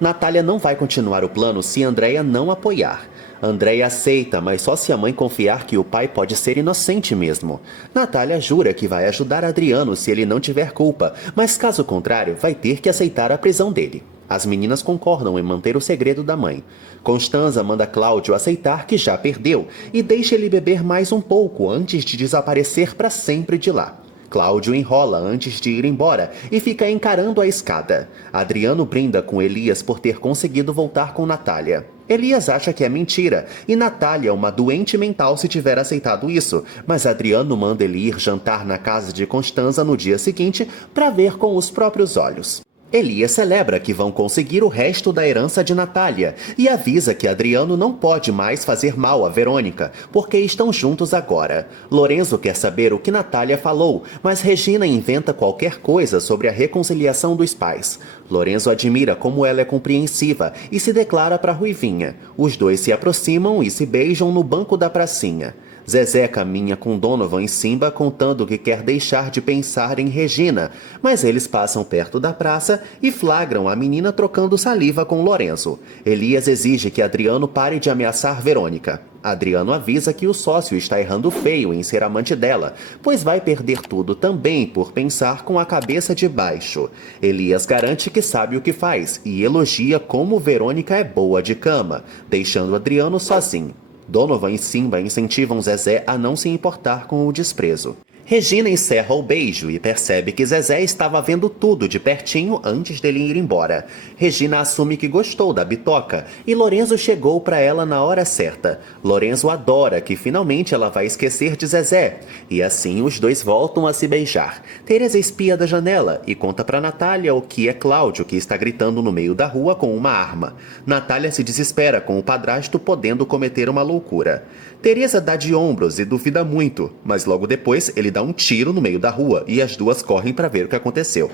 Natália não vai continuar o plano se Andréia não apoiar. Andréia aceita, mas só se a mãe confiar que o pai pode ser inocente mesmo. Natália jura que vai ajudar Adriano se ele não tiver culpa, mas caso contrário, vai ter que aceitar a prisão dele. As meninas concordam em manter o segredo da mãe. Constanza manda Cláudio aceitar que já perdeu e deixa ele beber mais um pouco antes de desaparecer para sempre de lá. Cláudio enrola antes de ir embora e fica encarando a escada. Adriano brinda com Elias por ter conseguido voltar com Natália. Elias acha que é mentira e Natália é uma doente mental se tiver aceitado isso, mas Adriano manda ele ir jantar na casa de Constanza no dia seguinte para ver com os próprios olhos. Elias celebra que vão conseguir o resto da herança de Natália e avisa que Adriano não pode mais fazer mal a Verônica, porque estão juntos agora. Lorenzo quer saber o que Natália falou, mas Regina inventa qualquer coisa sobre a reconciliação dos pais. Lorenzo admira como ela é compreensiva e se declara para Ruivinha. Os dois se aproximam e se beijam no banco da pracinha. Zezé caminha com Donovan e Simba contando que quer deixar de pensar em Regina, mas eles passam perto da praça e flagram a menina trocando saliva com Lorenzo. Elias exige que Adriano pare de ameaçar Verônica. Adriano avisa que o sócio está errando feio em ser amante dela, pois vai perder tudo também por pensar com a cabeça de baixo. Elias garante que sabe o que faz e elogia como Verônica é boa de cama, deixando Adriano sozinho. Donovan e Simba incentivam Zezé a não se importar com o desprezo. Regina encerra o beijo e percebe que Zezé estava vendo tudo de pertinho antes dele ir embora. Regina assume que gostou da bitoca e Lorenzo chegou para ela na hora certa. Lorenzo adora que finalmente ela vai esquecer de Zezé. E assim os dois voltam a se beijar. Teresa espia da janela e conta para Natália o que é Cláudio, que está gritando no meio da rua com uma arma. Natália se desespera com o padrasto podendo cometer uma loucura. Teresa dá de ombros e duvida muito, mas logo depois ele dá um tiro no meio da rua e as duas correm para ver o que aconteceu.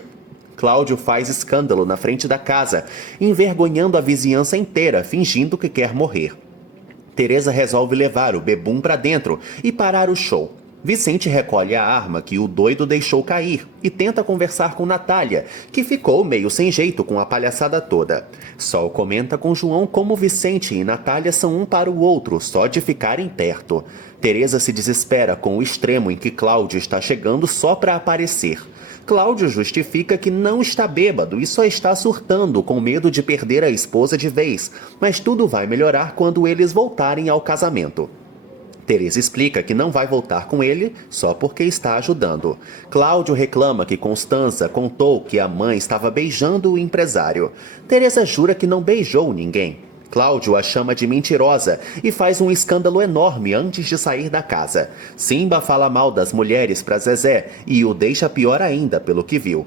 Cláudio faz escândalo na frente da casa, envergonhando a vizinhança inteira, fingindo que quer morrer. Teresa resolve levar o bebum para dentro e parar o show. Vicente recolhe a arma que o doido deixou cair e tenta conversar com Natália, que ficou meio sem jeito com a palhaçada toda. Sol comenta com João como Vicente e Natália são um para o outro, só de ficarem perto. Teresa se desespera com o extremo em que Cláudio está chegando só para aparecer. Cláudio justifica que não está bêbado e só está surtando com medo de perder a esposa de vez, mas tudo vai melhorar quando eles voltarem ao casamento. Teresa explica que não vai voltar com ele só porque está ajudando. Cláudio reclama que Constanza contou que a mãe estava beijando o empresário. Teresa jura que não beijou ninguém. Cláudio a chama de mentirosa e faz um escândalo enorme antes de sair da casa. Simba fala mal das mulheres para Zezé e o deixa pior ainda pelo que viu.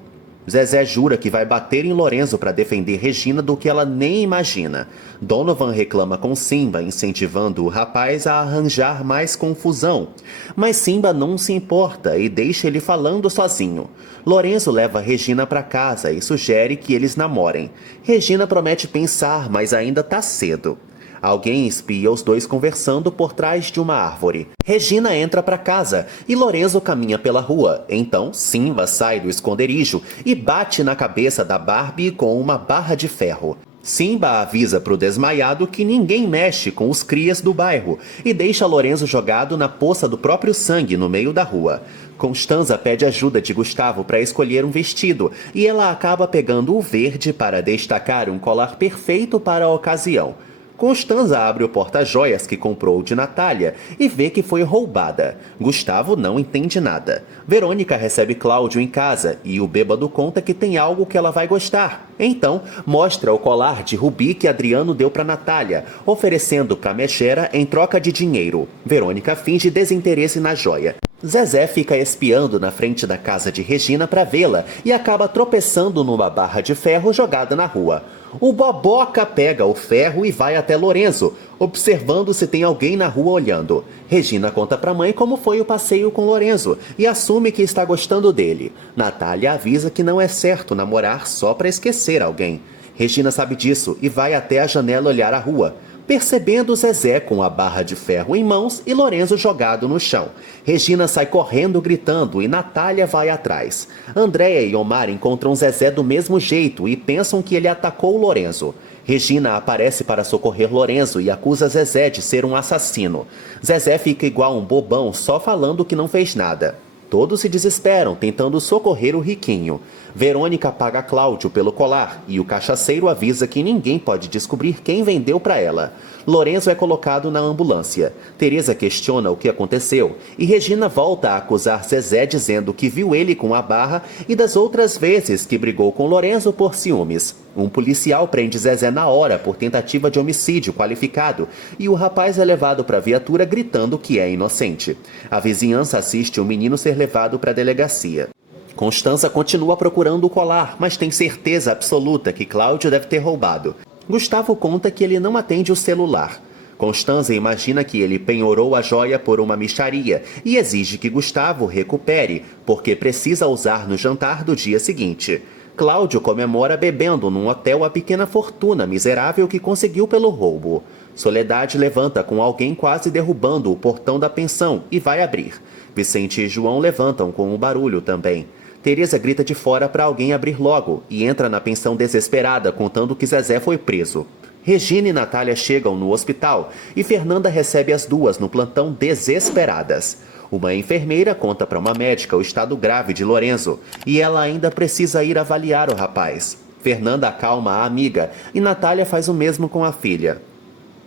Zezé jura que vai bater em Lorenzo para defender Regina do que ela nem imagina. Donovan reclama com Simba, incentivando o rapaz a arranjar mais confusão. Mas Simba não se importa e deixa ele falando sozinho. Lorenzo leva Regina para casa e sugere que eles namorem. Regina promete pensar, mas ainda tá cedo. Alguém espia os dois conversando por trás de uma árvore. Regina entra para casa e Lorenzo caminha pela rua. Então, Simba sai do esconderijo e bate na cabeça da Barbie com uma barra de ferro. Simba avisa pro desmaiado que ninguém mexe com os crias do bairro e deixa Lorenzo jogado na poça do próprio sangue no meio da rua. Constanza pede ajuda de Gustavo para escolher um vestido e ela acaba pegando o verde para destacar um colar perfeito para a ocasião. Constanza abre o porta-joias que comprou de Natália e vê que foi roubada. Gustavo não entende nada. Verônica recebe Cláudio em casa e o bêbado conta que tem algo que ela vai gostar. Então, mostra o colar de rubi que Adriano deu para Natália, oferecendo para Megera em troca de dinheiro. Verônica finge desinteresse na joia. Zezé fica espiando na frente da casa de Regina para vê-la e acaba tropeçando numa barra de ferro jogada na rua. O Boboca pega o ferro e vai até Lorenzo, observando se tem alguém na rua olhando. Regina conta pra mãe como foi o passeio com Lorenzo e assume que está gostando dele. Natália avisa que não é certo namorar só para esquecer alguém. Regina sabe disso e vai até a janela olhar a rua, percebendo Zezé com a barra de ferro em mãos e Lorenzo jogado no chão. Regina sai correndo gritando e Natália vai atrás. Andréia e Omar encontram Zezé do mesmo jeito e pensam que ele atacou Lorenzo. Regina aparece para socorrer Lorenzo e acusa Zezé de ser um assassino. Zezé fica igual um bobão só falando que não fez nada. Todos se desesperam, tentando socorrer o riquinho. Verônica paga Cláudio pelo colar e o cachaceiro avisa que ninguém pode descobrir quem vendeu para ela. Lorenzo é colocado na ambulância. Teresa questiona o que aconteceu e Regina volta a acusar Zezé dizendo que viu ele com a barra e das outras vezes que brigou com Lorenzo por ciúmes. Um policial prende Zezé na hora por tentativa de homicídio qualificado e o rapaz é levado para a viatura gritando que é inocente. A vizinhança assiste o menino ser levado para a delegacia. Constanza continua procurando o colar, mas tem certeza absoluta que Cláudio deve ter roubado. Gustavo conta que ele não atende o celular. Constanza imagina que ele penhorou a joia por uma mixaria e exige que Gustavo recupere, porque precisa usar no jantar do dia seguinte. Cláudio comemora bebendo num hotel a pequena fortuna miserável que conseguiu pelo roubo. Soledade levanta com alguém quase derrubando o portão da pensão e vai abrir. Vicente e João levantam com o barulho também. Teresa grita de fora para alguém abrir logo e entra na pensão desesperada contando que Zezé foi preso. Regina e Natália chegam no hospital e Fernanda recebe as duas no plantão desesperadas. Uma enfermeira conta para uma médica o estado grave de Lorenzo e ela ainda precisa ir avaliar o rapaz. Fernanda acalma a amiga e Natália faz o mesmo com a filha.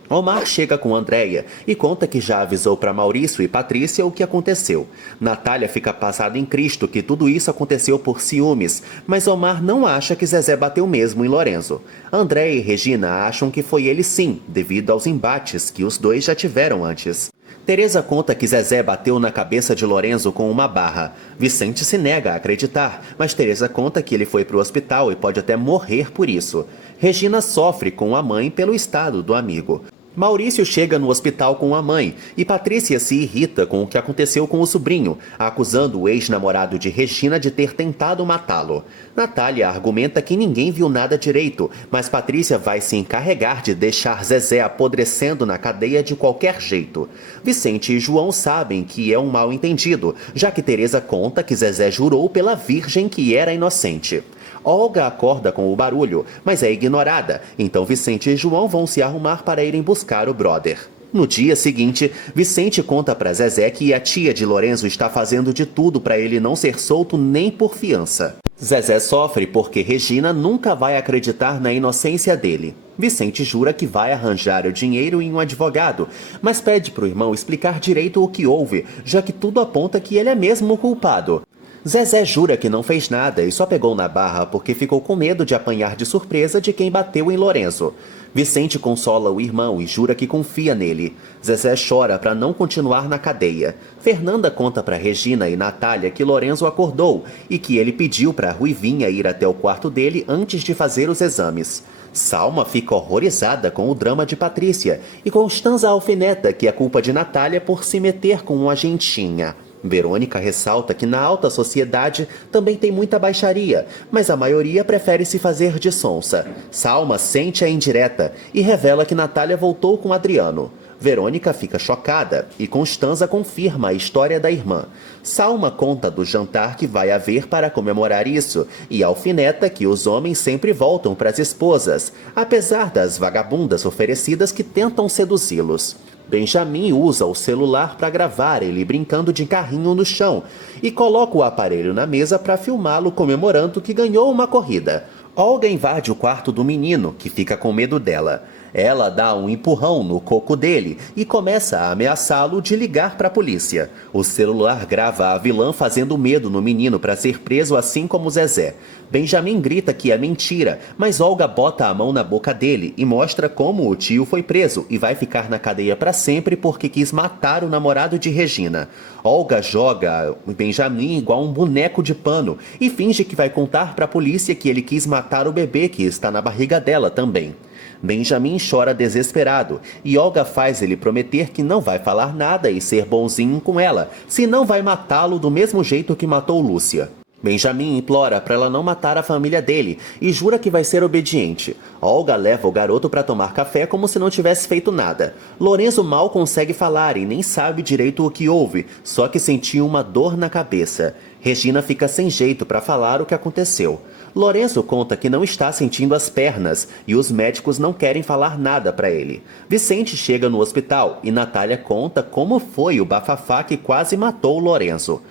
Omar chega com Andréia e conta que já avisou para Maurício e Patrícia o que aconteceu. Natália fica passada em Cristo que tudo isso aconteceu por ciúmes, mas Omar não acha que Zezé bateu mesmo em Lorenzo. Andréia e Regina acham que foi ele sim, devido aos embates que os dois já tiveram antes. Teresa conta que Zezé bateu na cabeça de Lorenzo com uma barra. Vicente se nega a acreditar, mas Teresa conta que ele foi para o hospital e pode até morrer por isso. Regina sofre com a mãe pelo estado do amigo. Maurício chega no hospital com a mãe e Patrícia se irrita com o que aconteceu com o sobrinho, acusando o ex-namorado de Regina de ter tentado matá-lo. Natália argumenta que ninguém viu nada direito, mas Patrícia vai se encarregar de deixar Zezé apodrecendo na cadeia de qualquer jeito. Vicente e João sabem que é um mal-entendido, já que Teresa conta que Zezé jurou pela Virgem que era inocente. Olga acorda com o barulho, mas é ignorada, então Vicente e João vão se arrumar para irem buscar o brother. No dia seguinte, Vicente conta para Zezé que a tia de Lorenzo está fazendo de tudo para ele não ser solto nem por fiança. Zezé sofre porque Regina nunca vai acreditar na inocência dele. Vicente jura que vai arranjar o dinheiro em um advogado, mas pede para o irmão explicar direito o que houve, já que tudo aponta que ele é mesmo o culpado. Zezé jura que não fez nada e só pegou na barra porque ficou com medo de apanhar de surpresa de quem bateu em Lorenzo. Vicente consola o irmão e jura que confia nele. Zezé chora para não continuar na cadeia. Fernanda conta para Regina e Natália que Lorenzo acordou e que ele pediu para Ruivinha ir até o quarto dele antes de fazer os exames. Salma fica horrorizada com o drama de Patrícia e Constanza alfineta que é culpa de Natália por se meter com uma agentinha. Verônica ressalta que na alta sociedade também tem muita baixaria, mas a maioria prefere se fazer de sonsa. Salma sente a indireta e revela que Natália voltou com Adriano. Verônica fica chocada e Constanza confirma a história da irmã. Salma conta do jantar que vai haver para comemorar isso e alfineta que os homens sempre voltam para as esposas, apesar das vagabundas oferecidas que tentam seduzi-los. Benjamin usa o celular para gravar ele brincando de carrinho no chão e coloca o aparelho na mesa para filmá-lo comemorando que ganhou uma corrida. Olga invade o quarto do menino, que fica com medo dela. Ela dá um empurrão no coco dele e começa a ameaçá-lo de ligar para a polícia. O celular grava a vilã fazendo medo no menino para ser preso assim como Zezé. Benjamin grita que é mentira, mas Olga bota a mão na boca dele e mostra como o tio foi preso e vai ficar na cadeia para sempre porque quis matar o namorado de Regina. Olga joga Benjamin igual um boneco de pano e finge que vai contar para a polícia que ele quis matar o bebê que está na barriga dela também. Benjamin chora desesperado e Olga faz ele prometer que não vai falar nada e ser bonzinho com ela, senão vai matá-lo do mesmo jeito que matou Lúcia. Benjamin implora para ela não matar a família dele e jura que vai ser obediente. Olga leva o garoto para tomar café como se não tivesse feito nada. Lorenzo mal consegue falar e nem sabe direito o que houve, só que sentiu uma dor na cabeça. Regina fica sem jeito para falar o que aconteceu. Lorenzo conta que não está sentindo as pernas e os médicos não querem falar nada para ele. Vicente chega no hospital e Natália conta como foi o bafafá que quase matou Lorenzo.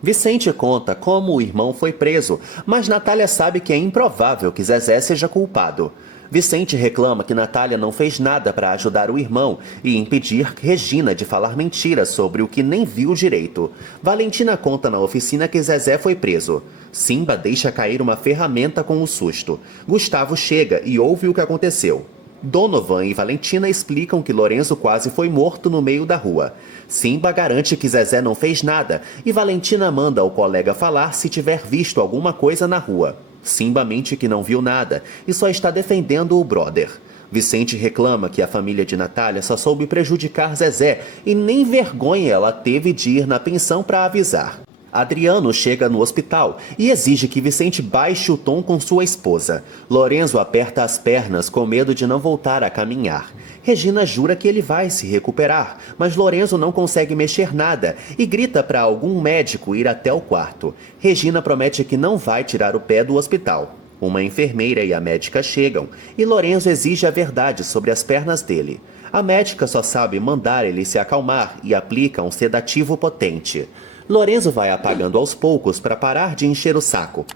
Vicente conta como o irmão foi preso, mas Natália sabe que é improvável que Zezé seja culpado. Vicente reclama que Natália não fez nada para ajudar o irmão e impedir Regina de falar mentiras sobre o que nem viu direito. Valentina conta na oficina que Zezé foi preso. Simba deixa cair uma ferramenta com um susto. Gustavo chega e ouve o que aconteceu. Donovan e Valentina explicam que Lorenzo quase foi morto no meio da rua. Simba garante que Zezé não fez nada e Valentina manda o colega falar se tiver visto alguma coisa na rua. Simba mente que não viu nada e só está defendendo o brother. Vicente reclama que a família de Natália só soube prejudicar Zezé e nem vergonha ela teve de ir na pensão para avisar. Adriano chega no hospital e exige que Vicente baixe o tom com sua esposa. Lorenzo aperta as pernas com medo de não voltar a caminhar. Regina jura que ele vai se recuperar, mas Lorenzo não consegue mexer nada e grita para algum médico ir até o quarto. Regina promete que não vai tirar o pé do hospital. Uma enfermeira e a médica chegam e Lorenzo exige a verdade sobre as pernas dele. A médica só sabe mandar ele se acalmar e aplica um sedativo potente. Lorenzo vai apagando aos poucos para parar de encher o saco.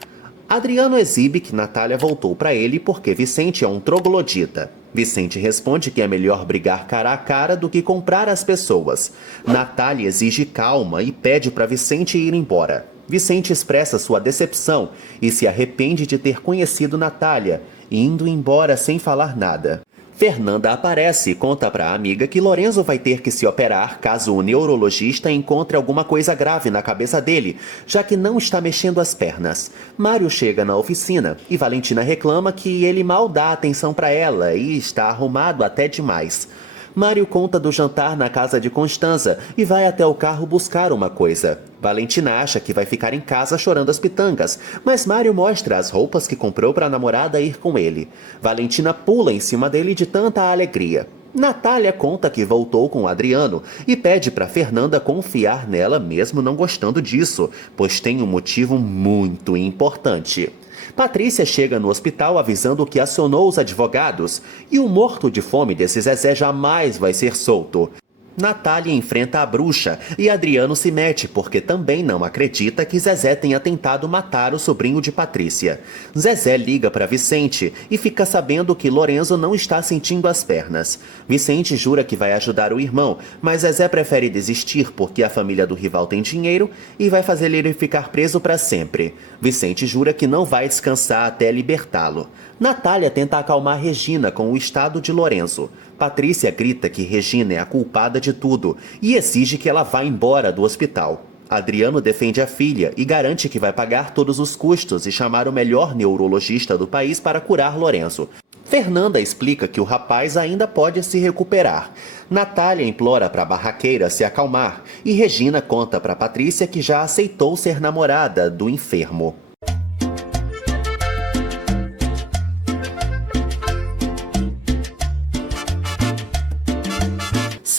Adriano exibe que Natália voltou para ele porque Vicente é um troglodita. Vicente responde que é melhor brigar cara a cara do que comprar as pessoas. Natália exige calma e pede para Vicente ir embora. Vicente expressa sua decepção e se arrepende de ter conhecido Natália, indo embora sem falar nada. Fernanda aparece e conta para a amiga que Lorenzo vai ter que se operar caso o neurologista encontre alguma coisa grave na cabeça dele, já que não está mexendo as pernas. Mário chega na oficina e Valentina reclama que ele mal dá atenção para ela e está arrumado até demais. Mário conta do jantar na casa de Constanza e vai até o carro buscar uma coisa. Valentina acha que vai ficar em casa chorando as pitangas, mas Mário mostra as roupas que comprou para a namorada ir com ele. Valentina pula em cima dele de tanta alegria. Natália conta que voltou com Adriano e pede para Fernanda confiar nela mesmo não gostando disso, pois tem um motivo muito importante. Patrícia chega no hospital avisando que acionou os advogados e o morto de fome desse Zezé jamais vai ser solto. Natália enfrenta a bruxa e Adriano se mete porque também não acredita que Zezé tenha tentado matar o sobrinho de Patrícia. Zezé liga para Vicente e fica sabendo que Lorenzo não está sentindo as pernas. Vicente jura que vai ajudar o irmão, mas Zezé prefere desistir porque a família do rival tem dinheiro e vai fazer ele ficar preso para sempre. Vicente jura que não vai descansar até libertá-lo. Natália tenta acalmar Regina com o estado de Lorenzo. Patrícia grita que Regina é a culpada de tudo e exige que ela vá embora do hospital. Adriano defende a filha e garante que vai pagar todos os custos e chamar o melhor neurologista do país para curar Lorenzo. Fernanda explica que o rapaz ainda pode se recuperar. Natália implora para a barraqueira se acalmar e Regina conta para Patrícia que já aceitou ser namorada do enfermo.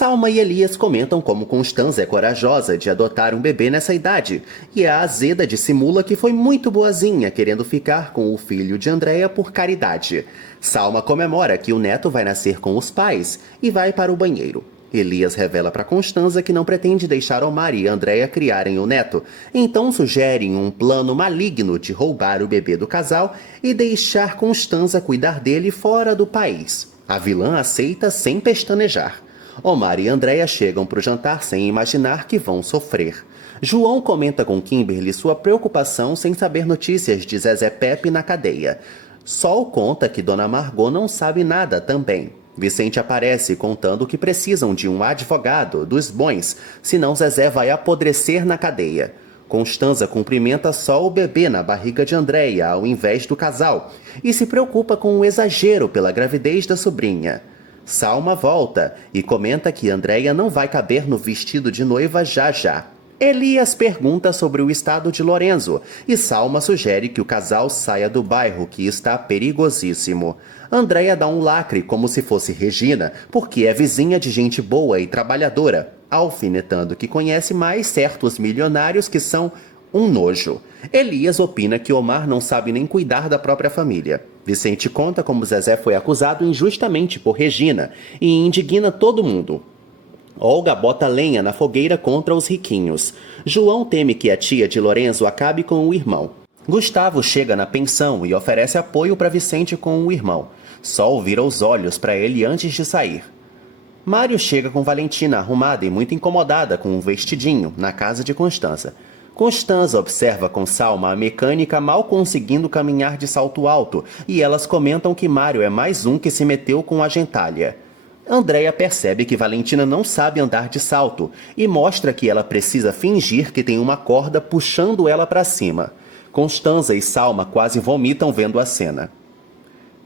Salma e Elias comentam como Constanza é corajosa de adotar um bebê nessa idade, e a azeda dissimula que foi muito boazinha, querendo ficar com o filho de Andréia por caridade. Salma comemora que o neto vai nascer com os pais e vai para o banheiro. Elias revela para Constanza que não pretende deixar Omar e Andréia criarem o neto, então sugerem um plano maligno de roubar o bebê do casal e deixar Constanza cuidar dele fora do país. A vilã aceita sem pestanejar. Omar e Andréia chegam para o jantar sem imaginar que vão sofrer. João comenta com Kimberly sua preocupação sem saber notícias de Zezé Pepe na cadeia. Sol conta que Dona Margot não sabe nada também. Vicente aparece contando que precisam de um advogado dos bons, senão Zezé vai apodrecer na cadeia. Constanza cumprimenta só o bebê na barriga de Andréia ao invés do casal e se preocupa com o exagero pela gravidez da sobrinha. Salma volta e comenta que Andréia não vai caber no vestido de noiva já. Elias pergunta sobre o estado de Lorenzo e Salma sugere que o casal saia do bairro, que está perigosíssimo. Andréia dá um lacre como se fosse Regina, porque é vizinha de gente boa e trabalhadora, alfinetando que conhece mais certos milionários que são um nojo. Elias opina que Omar não sabe nem cuidar da própria família. Vicente conta como Zezé foi acusado injustamente por Regina e indigna todo mundo. Olga bota lenha na fogueira contra os riquinhos. João teme que a tia de Lorenzo acabe com o irmão. Gustavo chega na pensão e oferece apoio para Vicente com o irmão. Sol vira os olhos para ele antes de sair. Mário chega com Valentina arrumada e muito incomodada com um vestidinho na casa de Constanza. Constanza observa com Salma a mecânica mal conseguindo caminhar de salto alto e elas comentam que Mário é mais um que se meteu com a gentalha. Andréia percebe que Valentina não sabe andar de salto e mostra que ela precisa fingir que tem uma corda puxando ela para cima. Constanza e Salma quase vomitam vendo a cena.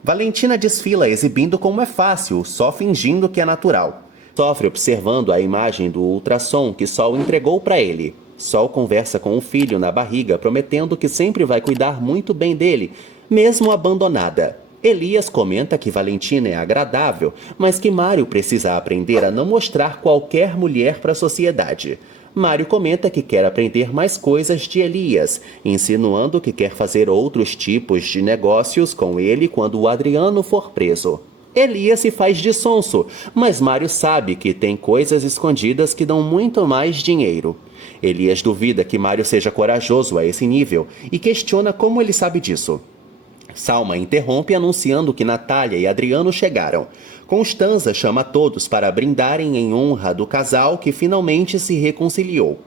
Valentina desfila exibindo como é fácil, só fingindo que é natural. Sofre observando a imagem do ultrassom que Sol entregou para ele. Sol conversa com o filho na barriga, prometendo que sempre vai cuidar muito bem dele, mesmo abandonada. Elias comenta que Valentina é agradável, mas que Mário precisa aprender a não mostrar qualquer mulher para a sociedade. Mário comenta que quer aprender mais coisas de Elias, insinuando que quer fazer outros tipos de negócios com ele quando o Adriano for preso. Elias se faz de sonso, mas Mário sabe que tem coisas escondidas que dão muito mais dinheiro. Elias duvida que Mário seja corajoso a esse nível e questiona como ele sabe disso. Salma interrompe anunciando que Natália e Adriano chegaram. Constanza chama todos para brindarem em honra do casal que finalmente se reconciliou.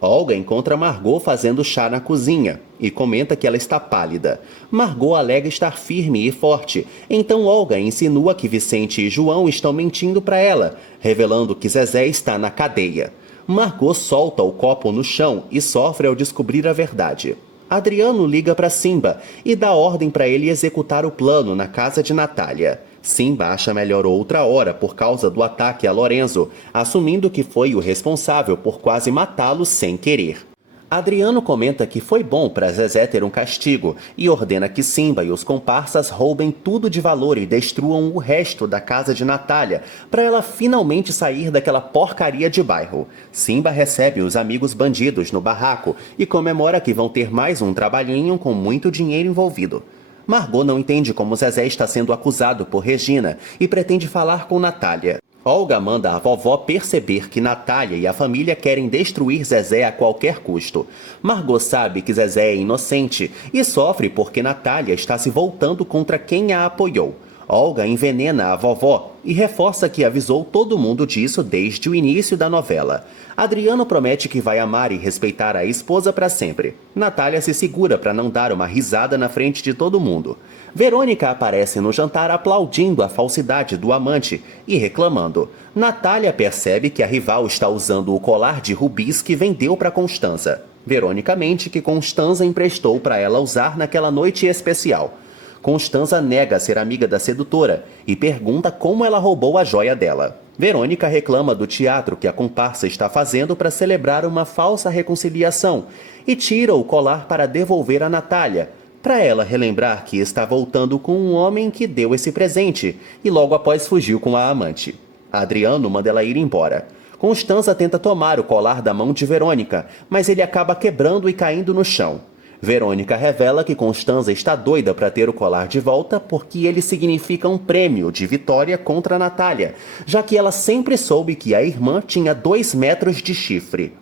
Olga encontra Margot fazendo chá na cozinha e comenta que ela está pálida. Margot alega estar firme e forte, então Olga insinua que Vicente e João estão mentindo para ela, revelando que Zezé está na cadeia. Margot solta o copo no chão e sofre ao descobrir a verdade. Adriano liga para Simba e dá ordem para ele executar o plano na casa de Natália. Simba acha melhor outra hora por causa do ataque a Lorenzo, assumindo que foi o responsável por quase matá-lo sem querer. Adriano comenta que foi bom para Zezé ter um castigo e ordena que Simba e os comparsas roubem tudo de valor e destruam o resto da casa de Natália, para ela finalmente sair daquela porcaria de bairro. Simba recebe os amigos bandidos no barraco e comemora que vão ter mais um trabalhinho com muito dinheiro envolvido. Margot não entende como Zezé está sendo acusado por Regina e pretende falar com Natália. Olga manda a vovó perceber que Natália e a família querem destruir Zezé a qualquer custo. Margot sabe que Zezé é inocente e sofre porque Natália está se voltando contra quem a apoiou. Olga envenena a vovó e reforça que avisou todo mundo disso desde o início da novela. Adriano promete que vai amar e respeitar a esposa para sempre. Natália se segura para não dar uma risada na frente de todo mundo. Verônica aparece no jantar aplaudindo a falsidade do amante e reclamando. Natália percebe que a rival está usando o colar de rubis que vendeu para Constanza. Verônica mente que Constanza emprestou para ela usar naquela noite especial. Constanza nega ser amiga da sedutora e pergunta como ela roubou a joia dela. Verônica reclama do teatro que a comparsa está fazendo para celebrar uma falsa reconciliação e tira o colar para devolver a Natália, para ela relembrar que está voltando com um homem que deu esse presente e logo após fugiu com a amante. Adriano manda ela ir embora. Constanza tenta tomar o colar da mão de Verônica, mas ele acaba quebrando e caindo no chão. Verônica revela que Constanza está doida para ter o colar de volta porque ele significa um prêmio de vitória contra Natália, já que ela sempre soube que a irmã tinha 2 metros de chifre.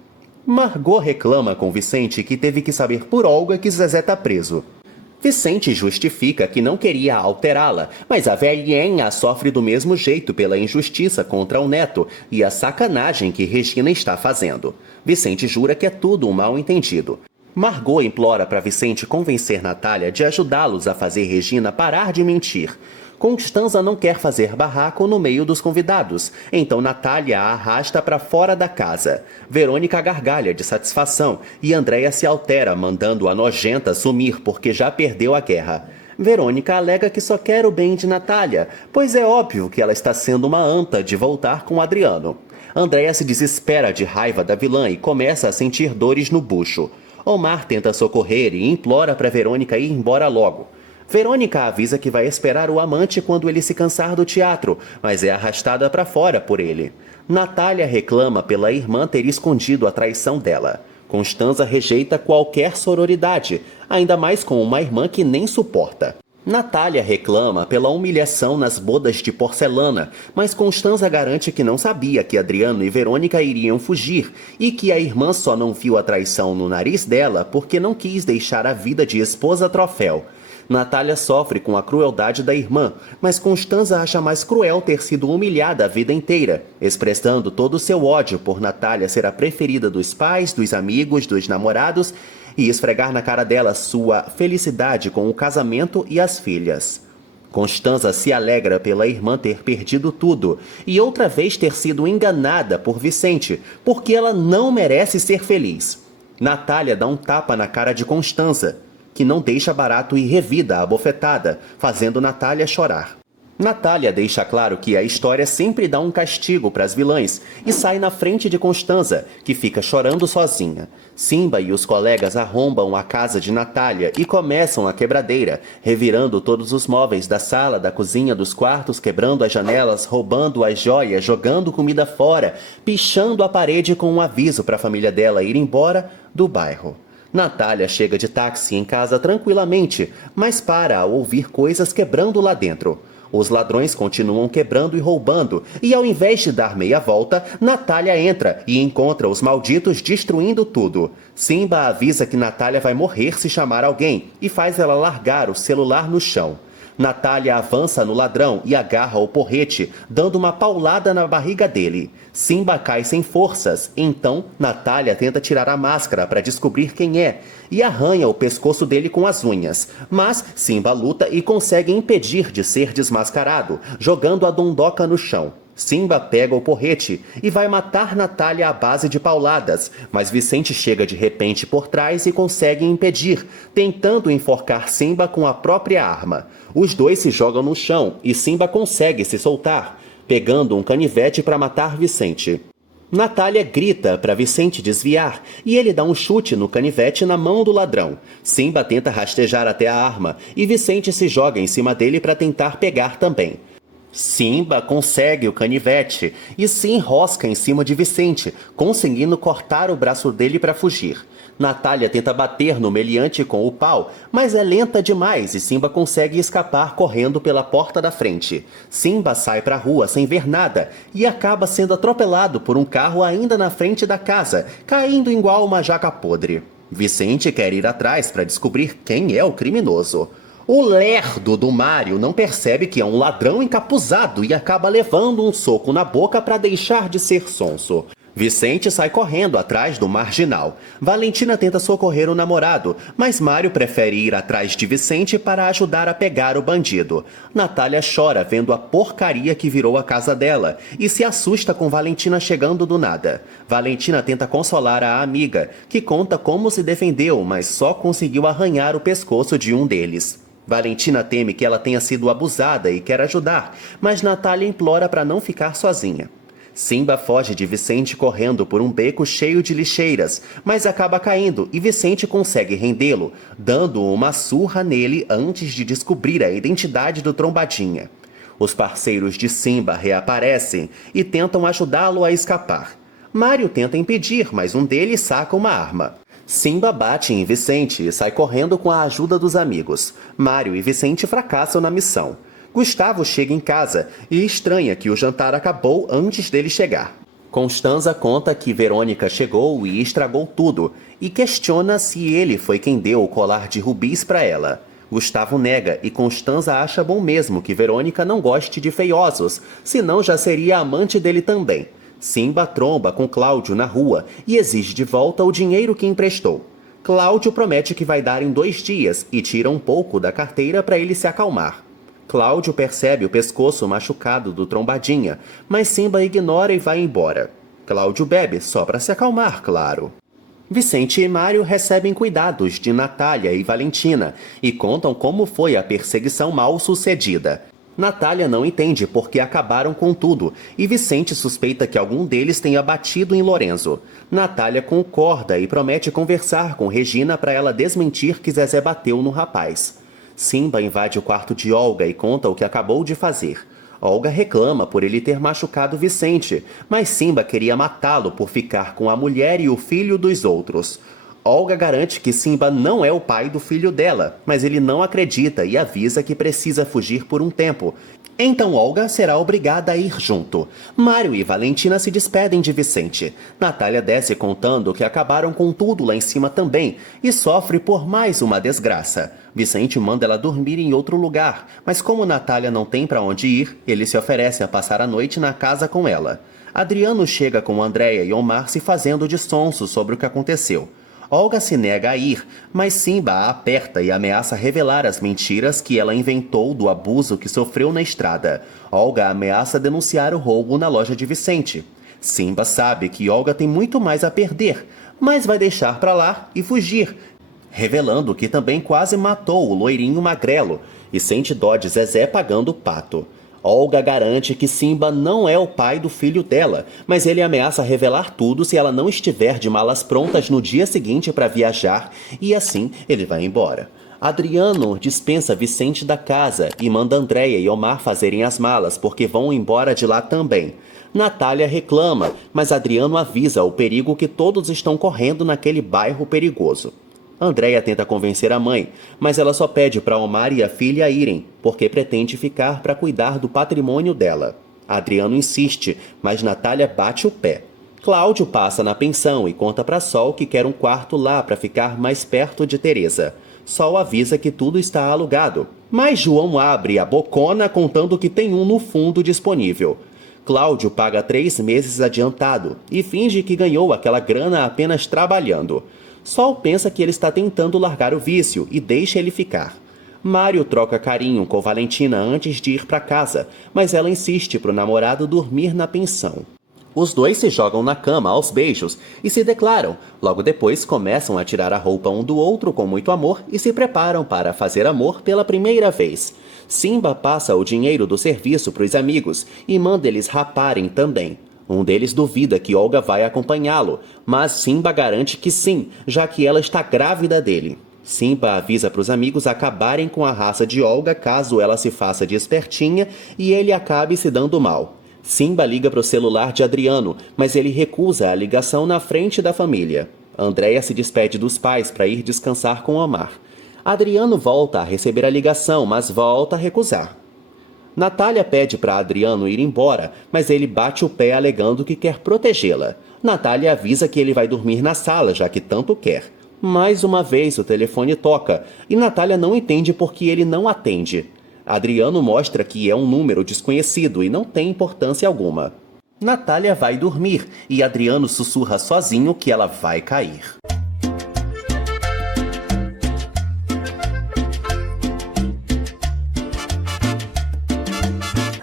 Margot reclama com Vicente que teve que saber por Olga que Zezé está preso. Vicente justifica que não queria alterá-la, mas a velhinha sofre do mesmo jeito pela injustiça contra o neto e a sacanagem que Regina está fazendo. Vicente jura que é tudo um mal-entendido. Margot implora para Vicente convencer Natália de ajudá-los a fazer Regina parar de mentir. Constanza não quer fazer barraco no meio dos convidados, então Natália a arrasta para fora da casa. Verônica gargalha de satisfação e Andréia se altera, mandando a nojenta sumir porque já perdeu a guerra. Verônica alega que só quer o bem de Natália, pois é óbvio que ela está sendo uma anta de voltar com Adriano. Andréia se desespera de raiva da vilã e começa a sentir dores no bucho. Omar tenta socorrer e implora para Verônica ir embora logo. Verônica avisa que vai esperar o amante quando ele se cansar do teatro, mas é arrastada para fora por ele. Natália reclama pela irmã ter escondido a traição dela. Constanza rejeita qualquer sororidade, ainda mais com uma irmã que nem suporta. Natália reclama pela humilhação nas bodas de porcelana, mas Constanza garante que não sabia que Adriano e Verônica iriam fugir e que a irmã só não viu a traição no nariz dela porque não quis deixar a vida de esposa troféu. Natália sofre com a crueldade da irmã, mas Constanza acha mais cruel ter sido humilhada a vida inteira, expressando todo o seu ódio por Natália ser a preferida dos pais, dos amigos, dos namorados e esfregar na cara dela sua felicidade com o casamento e as filhas. Constanza se alegra pela irmã ter perdido tudo e outra vez ter sido enganada por Vicente, porque ela não merece ser feliz. Natália dá um tapa na cara de Constanza, que não deixa barato e revida a bofetada, fazendo Natália chorar. Natália deixa claro que a história sempre dá um castigo para as vilãs e sai na frente de Constanza, que fica chorando sozinha. Simba e os colegas arrombam a casa de Natália e começam a quebradeira, revirando todos os móveis da sala, da cozinha, dos quartos, quebrando as janelas, roubando as joias, jogando comida fora, pichando a parede com um aviso para a família dela ir embora do bairro. Natália chega de táxi em casa tranquilamente, mas para ao ouvir coisas quebrando lá dentro. Os ladrões continuam quebrando e roubando, e ao invés de dar meia volta, Natália entra e encontra os malditos destruindo tudo. Simba avisa que Natália vai morrer se chamar alguém e faz ela largar o celular no chão. Natália avança no ladrão e agarra o porrete, dando uma paulada na barriga dele. Simba cai sem forças, então Natália tenta tirar a máscara para descobrir quem é e arranha o pescoço dele com as unhas. Mas Simba luta e consegue impedir de ser desmascarado, jogando a dondoca no chão. Simba pega o porrete e vai matar Natália à base de pauladas, mas Vicente chega de repente por trás e consegue impedir, tentando enforcar Simba com a própria arma. Os dois se jogam no chão e Simba consegue se soltar, pegando um canivete para matar Vicente. Natália grita para Vicente desviar e ele dá um chute no canivete na mão do ladrão. Simba tenta rastejar até a arma e Vicente se joga em cima dele para tentar pegar também. Simba consegue o canivete e se enrosca em cima de Vicente, conseguindo cortar o braço dele para fugir. Natália tenta bater no meliante com o pau, mas é lenta demais e Simba consegue escapar correndo pela porta da frente. Simba sai para a rua sem ver nada e acaba sendo atropelado por um carro ainda na frente da casa, caindo igual uma jaca podre. Vicente quer ir atrás para descobrir quem é o criminoso. O lerdo do Mário não percebe que é um ladrão encapuzado e acaba levando um soco na boca para deixar de ser sonso. Vicente sai correndo atrás do marginal. Valentina tenta socorrer o namorado, mas Mário prefere ir atrás de Vicente para ajudar a pegar o bandido. Natália chora vendo a porcaria que virou a casa dela e se assusta com Valentina chegando do nada. Valentina tenta consolar a amiga, que conta como se defendeu, mas só conseguiu arranhar o pescoço de um deles. Valentina teme que ela tenha sido abusada e quer ajudar, mas Natália implora para não ficar sozinha. Simba foge de Vicente correndo por um beco cheio de lixeiras, mas acaba caindo e Vicente consegue rendê-lo, dando uma surra nele antes de descobrir a identidade do Trombadinha. Os parceiros de Simba reaparecem e tentam ajudá-lo a escapar. Mário tenta impedir, mas um deles saca uma arma. Simba bate em Vicente e sai correndo com a ajuda dos amigos. Mário e Vicente fracassam na missão. Gustavo chega em casa e estranha que o jantar acabou antes dele chegar. Constanza conta que Verônica chegou e estragou tudo e questiona se ele foi quem deu o colar de rubis para ela. Gustavo nega e Constanza acha bom mesmo que Verônica não goste de feiosos, senão já seria amante dele também. Simba tromba com Cláudio na rua e exige de volta o dinheiro que emprestou. Cláudio promete que vai dar em 2 dias e tira um pouco da carteira para ele se acalmar. Cláudio percebe o pescoço machucado do Trombadinha, mas Simba ignora e vai embora. Cláudio bebe só para se acalmar, claro. Vicente e Mário recebem cuidados de Natália e Valentina e contam como foi a perseguição mal sucedida. Natália não entende porque acabaram com tudo e Vicente suspeita que algum deles tenha batido em Lorenzo. Natália concorda e promete conversar com Regina para ela desmentir que Zezé bateu no rapaz. Simba invade o quarto de Olga e conta o que acabou de fazer. Olga reclama por ele ter machucado Vicente, mas Simba queria matá-lo por ficar com a mulher e o filho dos outros. Olga garante que Simba não é o pai do filho dela, mas ele não acredita e avisa que precisa fugir por um tempo. Então Olga será obrigada a ir junto. Mário e Valentina se despedem de Vicente. Natália desce contando que acabaram com tudo lá em cima também e sofre por mais uma desgraça. Vicente manda ela dormir em outro lugar, mas como Natália não tem para onde ir, ele se oferece a passar a noite na casa com ela. Adriano chega com Andréia e Omar se fazendo de sonso sobre o que aconteceu. Olga se nega a ir, mas Simba a aperta e ameaça revelar as mentiras que ela inventou do abuso que sofreu na estrada. Olga ameaça denunciar o roubo na loja de Vicente. Simba sabe que Olga tem muito mais a perder, mas vai deixar pra lá e fugir, revelando que também quase matou o loirinho magrelo e sente dó de Zezé pagando o pato. Olga garante que Simba não é o pai do filho dela, mas ele ameaça revelar tudo se ela não estiver de malas prontas no dia seguinte para viajar, e assim ele vai embora. Adriano dispensa Vicente da casa e manda Andréia e Omar fazerem as malas, porque vão embora de lá também. Natália reclama, mas Adriano avisa o perigo que todos estão correndo naquele bairro perigoso. Andréia tenta convencer a mãe, mas ela só pede para Omar e a filha irem, porque pretende ficar para cuidar do patrimônio dela. Adriano insiste, mas Natália bate o pé. Cláudio passa na pensão e conta para Sol que quer um quarto lá para ficar mais perto de Teresa. Sol avisa que tudo está alugado, mas João abre a bocona contando que tem um no fundo disponível. Cláudio paga 3 meses adiantado e finge que ganhou aquela grana apenas trabalhando. Sol pensa que ele está tentando largar o vício e deixa ele ficar. Mário troca carinho com Valentina antes de ir para casa, mas ela insiste para o namorado dormir na pensão. Os dois se jogam na cama aos beijos e se declaram. Logo depois começam a tirar a roupa um do outro com muito amor e se preparam para fazer amor pela primeira vez. Simba passa o dinheiro do serviço para os amigos e manda eles raparem também. Um deles duvida que Olga vai acompanhá-lo, mas Simba garante que sim, já que ela está grávida dele. Simba avisa para os amigos acabarem com a raça de Olga caso ela se faça de espertinha e ele acabe se dando mal. Simba liga para o celular de Adriano, mas ele recusa a ligação na frente da família. Andréia se despede dos pais para ir descansar com Omar. Adriano volta a receber a ligação, mas volta a recusar. Natália pede para Adriano ir embora, mas ele bate o pé alegando que quer protegê-la. Natália avisa que ele vai dormir na sala, já que tanto quer. Mais uma vez o telefone toca, e Natália não entende por que ele não atende. Adriano mostra que é um número desconhecido e não tem importância alguma. Natália vai dormir, e Adriano sussurra sozinho que ela vai cair.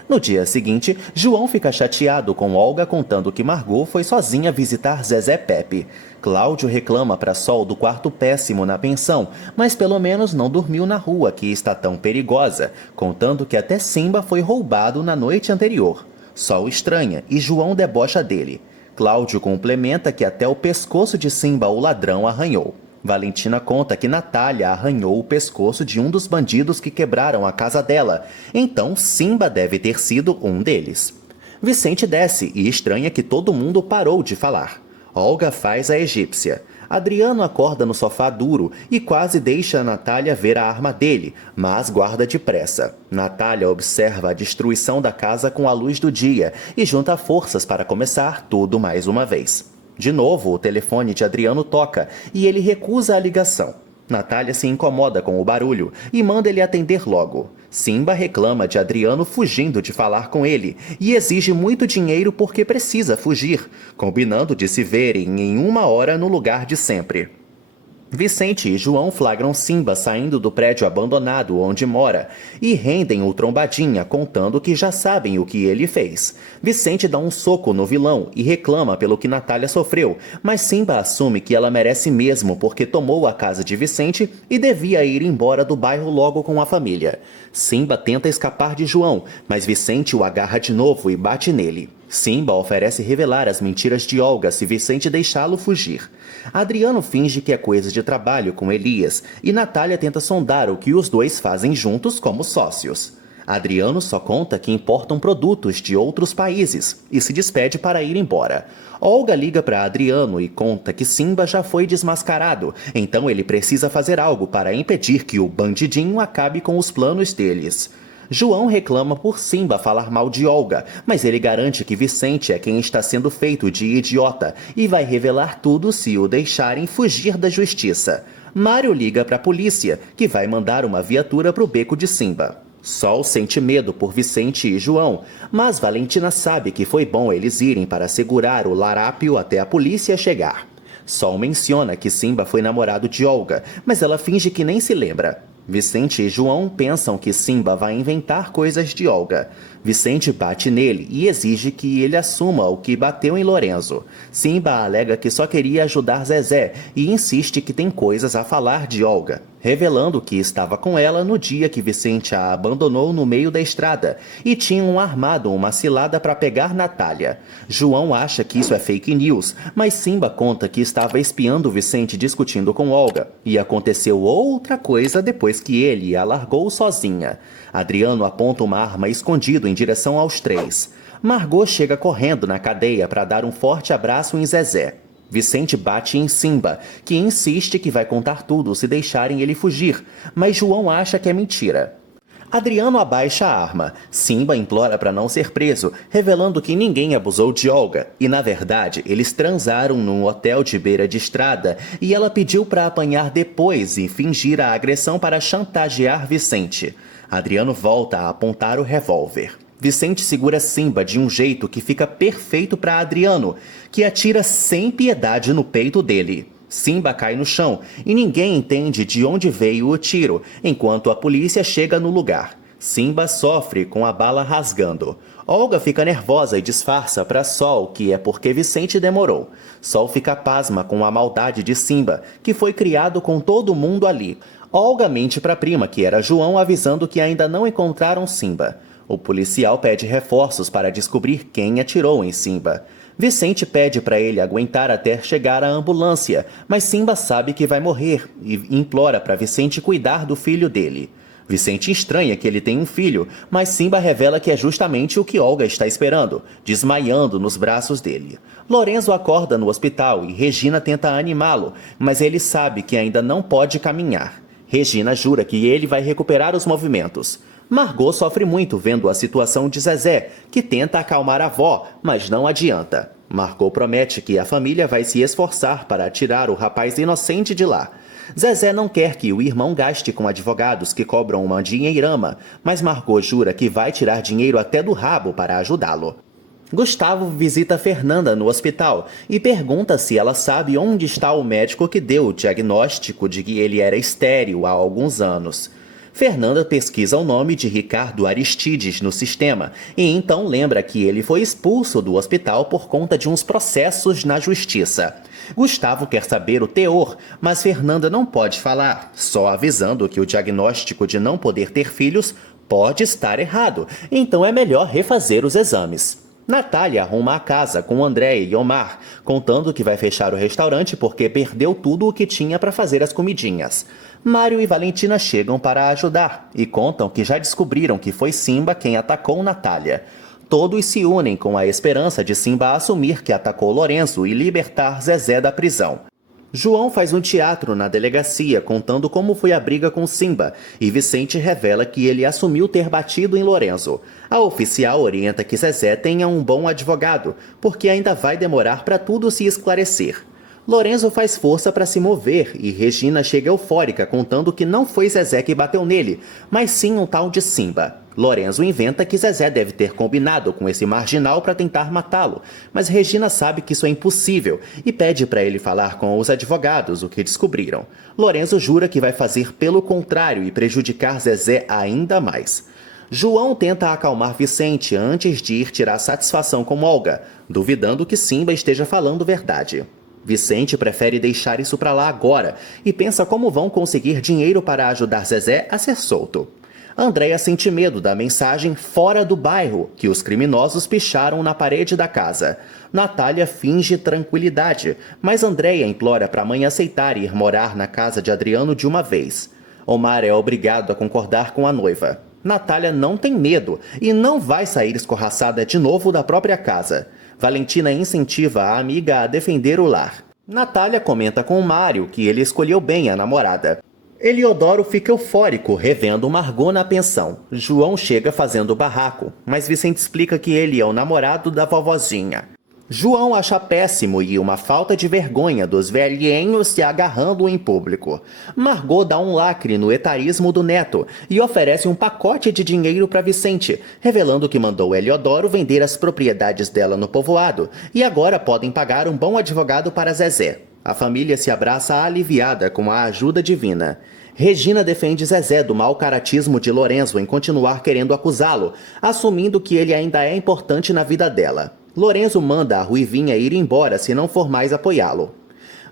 No dia seguinte, João fica chateado com Olga contando que Margot foi sozinha visitar Zezé Pepe. Cláudio reclama para Sol do quarto péssimo na pensão, mas pelo menos não dormiu na rua que está tão perigosa, contando que até Simba foi roubado na noite anterior. Sol estranha e João debocha dele. Cláudio complementa que até o pescoço de Simba o ladrão arranhou. Valentina conta que Natália arranhou o pescoço de um dos bandidos que quebraram a casa dela, então Simba deve ter sido um deles. Vicente desce e estranha que todo mundo parou de falar. Olga faz a egípcia. Adriano acorda no sofá duro e quase deixa Natália ver a arma dele, mas guarda depressa. Natália observa a destruição da casa com a luz do dia e junta forças para começar tudo mais uma vez. De novo, o telefone de Adriano toca e ele recusa a ligação. Natália se incomoda com o barulho e manda ele atender logo. Simba reclama de Adriano fugindo de falar com ele e exige muito dinheiro porque precisa fugir, combinando de se verem em 1 hora no lugar de sempre. Vicente e João flagram Simba saindo do prédio abandonado onde mora e rendem o trombadinha contando que já sabem o que ele fez. Vicente dá um soco no vilão e reclama pelo que Natália sofreu, mas Simba assume que ela merece mesmo porque tomou a casa de Vicente e devia ir embora do bairro logo com a família. Simba tenta escapar de João, mas Vicente o agarra de novo e bate nele. Simba oferece revelar as mentiras de Olga se Vicente deixá-lo fugir. Adriano finge que é coisa de trabalho com Elias e Natália tenta sondar o que os dois fazem juntos como sócios. Adriano só conta que importam produtos de outros países e se despede para ir embora. Olga liga para Adriano e conta que Simba já foi desmascarado, então ele precisa fazer algo para impedir que o bandidinho acabe com os planos deles. João reclama por Simba falar mal de Olga, mas ele garante que Vicente é quem está sendo feito de idiota e vai revelar tudo se o deixarem fugir da justiça. Mário liga para a polícia, que vai mandar uma viatura para o beco de Simba. Sol sente medo por Vicente e João, mas Valentina sabe que foi bom eles irem para segurar o larápio até a polícia chegar. Sol menciona que Simba foi namorado de Olga, mas ela finge que nem se lembra. Vicente e João pensam que Simba vai inventar coisas de Olga. Vicente bate nele e exige que ele assuma o que bateu em Lorenzo. Simba alega que só queria ajudar Zezé e insiste que tem coisas a falar de Olga, revelando que estava com ela no dia que Vicente a abandonou no meio da estrada e tinham armado uma cilada para pegar Natália. João acha que isso é fake news, mas Simba conta que estava espiando Vicente discutindo com Olga e aconteceu outra coisa depois que ele a largou sozinha. Adriano aponta uma arma escondida em direção aos três. Margot chega correndo na cadeia para dar um forte abraço em Zezé. Vicente bate em Simba, que insiste que vai contar tudo se deixarem ele fugir, mas João acha que é mentira. Adriano abaixa a arma. Simba implora para não ser preso, revelando que ninguém abusou de Olga. E, na verdade, eles transaram num hotel de beira de estrada e ela pediu para apanhar depois e fingir a agressão para chantagear Vicente. Adriano volta a apontar o revólver. Vicente segura Simba de um jeito que fica perfeito para Adriano, que atira sem piedade no peito dele. Simba cai no chão e ninguém entende de onde veio o tiro, enquanto a polícia chega no lugar. Simba sofre com a bala rasgando. Olga fica nervosa e disfarça para Sol que é porque Vicente demorou. Sol fica pasma com a maldade de Simba, que foi criado com todo mundo ali. Olga mente para a prima, que era João, avisando que ainda não encontraram Simba. O policial pede reforços para descobrir quem atirou em Simba. Vicente pede para ele aguentar até chegar a ambulância, mas Simba sabe que vai morrer e implora para Vicente cuidar do filho dele. Vicente estranha que ele tem um filho, mas Simba revela que é justamente o que Olga está esperando, desmaiando nos braços dele. Lorenzo acorda no hospital e Regina tenta animá-lo, mas ele sabe que ainda não pode caminhar. Regina jura que ele vai recuperar os movimentos. Margot sofre muito vendo a situação de Zezé, que tenta acalmar a avó, mas não adianta. Margot promete que a família vai se esforçar para tirar o rapaz inocente de lá. Zezé não quer que o irmão gaste com advogados que cobram uma dinheirama, mas Margot jura que vai tirar dinheiro até do rabo para ajudá-lo. Gustavo visita Fernanda no hospital e pergunta se ela sabe onde está o médico que deu o diagnóstico de que ele era estéril há alguns anos. Fernanda pesquisa o nome de Ricardo Aristides no sistema e então lembra que ele foi expulso do hospital por conta de uns processos na justiça. Gustavo quer saber o teor, mas Fernanda não pode falar, só avisando que o diagnóstico de não poder ter filhos pode estar errado, então é melhor refazer os exames. Natália arruma a casa com André e Omar, contando que vai fechar o restaurante porque perdeu tudo o que tinha para fazer as comidinhas. Mário e Valentina chegam para ajudar e contam que já descobriram que foi Simba quem atacou Natália. Todos se unem com a esperança de Simba assumir que atacou Lorenzo e libertar Zezé da prisão. João faz um teatro na delegacia contando como foi a briga com Simba e Vicente revela que ele assumiu ter batido em Lorenzo. A oficial orienta que Zezé tenha um bom advogado, porque ainda vai demorar para tudo se esclarecer. Lorenzo faz força para se mover e Regina chega eufórica contando que não foi Zezé que bateu nele, mas sim um tal de Simba. Lorenzo inventa que Zezé deve ter combinado com esse marginal para tentar matá-lo, mas Regina sabe que isso é impossível e pede para ele falar com os advogados o que descobriram. Lorenzo jura que vai fazer pelo contrário e prejudicar Zezé ainda mais. João tenta acalmar Vicente antes de ir tirar satisfação com Olga, duvidando que Simba esteja falando verdade. Vicente prefere deixar isso para lá agora e pensa como vão conseguir dinheiro para ajudar Zezé a ser solto. Andréia sente medo da mensagem fora do bairro que os criminosos picharam na parede da casa. Natália finge tranquilidade, mas Andréia implora para a mãe aceitar ir morar na casa de Adriano de uma vez. Omar é obrigado a concordar com a noiva. Natália não tem medo e não vai sair escorraçada de novo da própria casa. Valentina incentiva a amiga a defender o lar. Natália comenta com Mário que ele escolheu bem a namorada. Eliodoro fica eufórico, revendo Margot na pensão. João chega fazendo barraco, mas Vicente explica que ele é o namorado da vovozinha. João acha péssimo e uma falta de vergonha dos velhinhos se agarrando em público. Margot dá um lacre no etarismo do neto e oferece um pacote de dinheiro para Vicente, revelando que mandou Eliodoro vender as propriedades dela no povoado e agora podem pagar um bom advogado para Zezé. A família se abraça aliviada com a ajuda divina. Regina defende Zezé do mau caratismo de Lorenzo em continuar querendo acusá-lo, assumindo que ele ainda é importante na vida dela. Lorenzo manda a Ruivinha ir embora se não for mais apoiá-lo.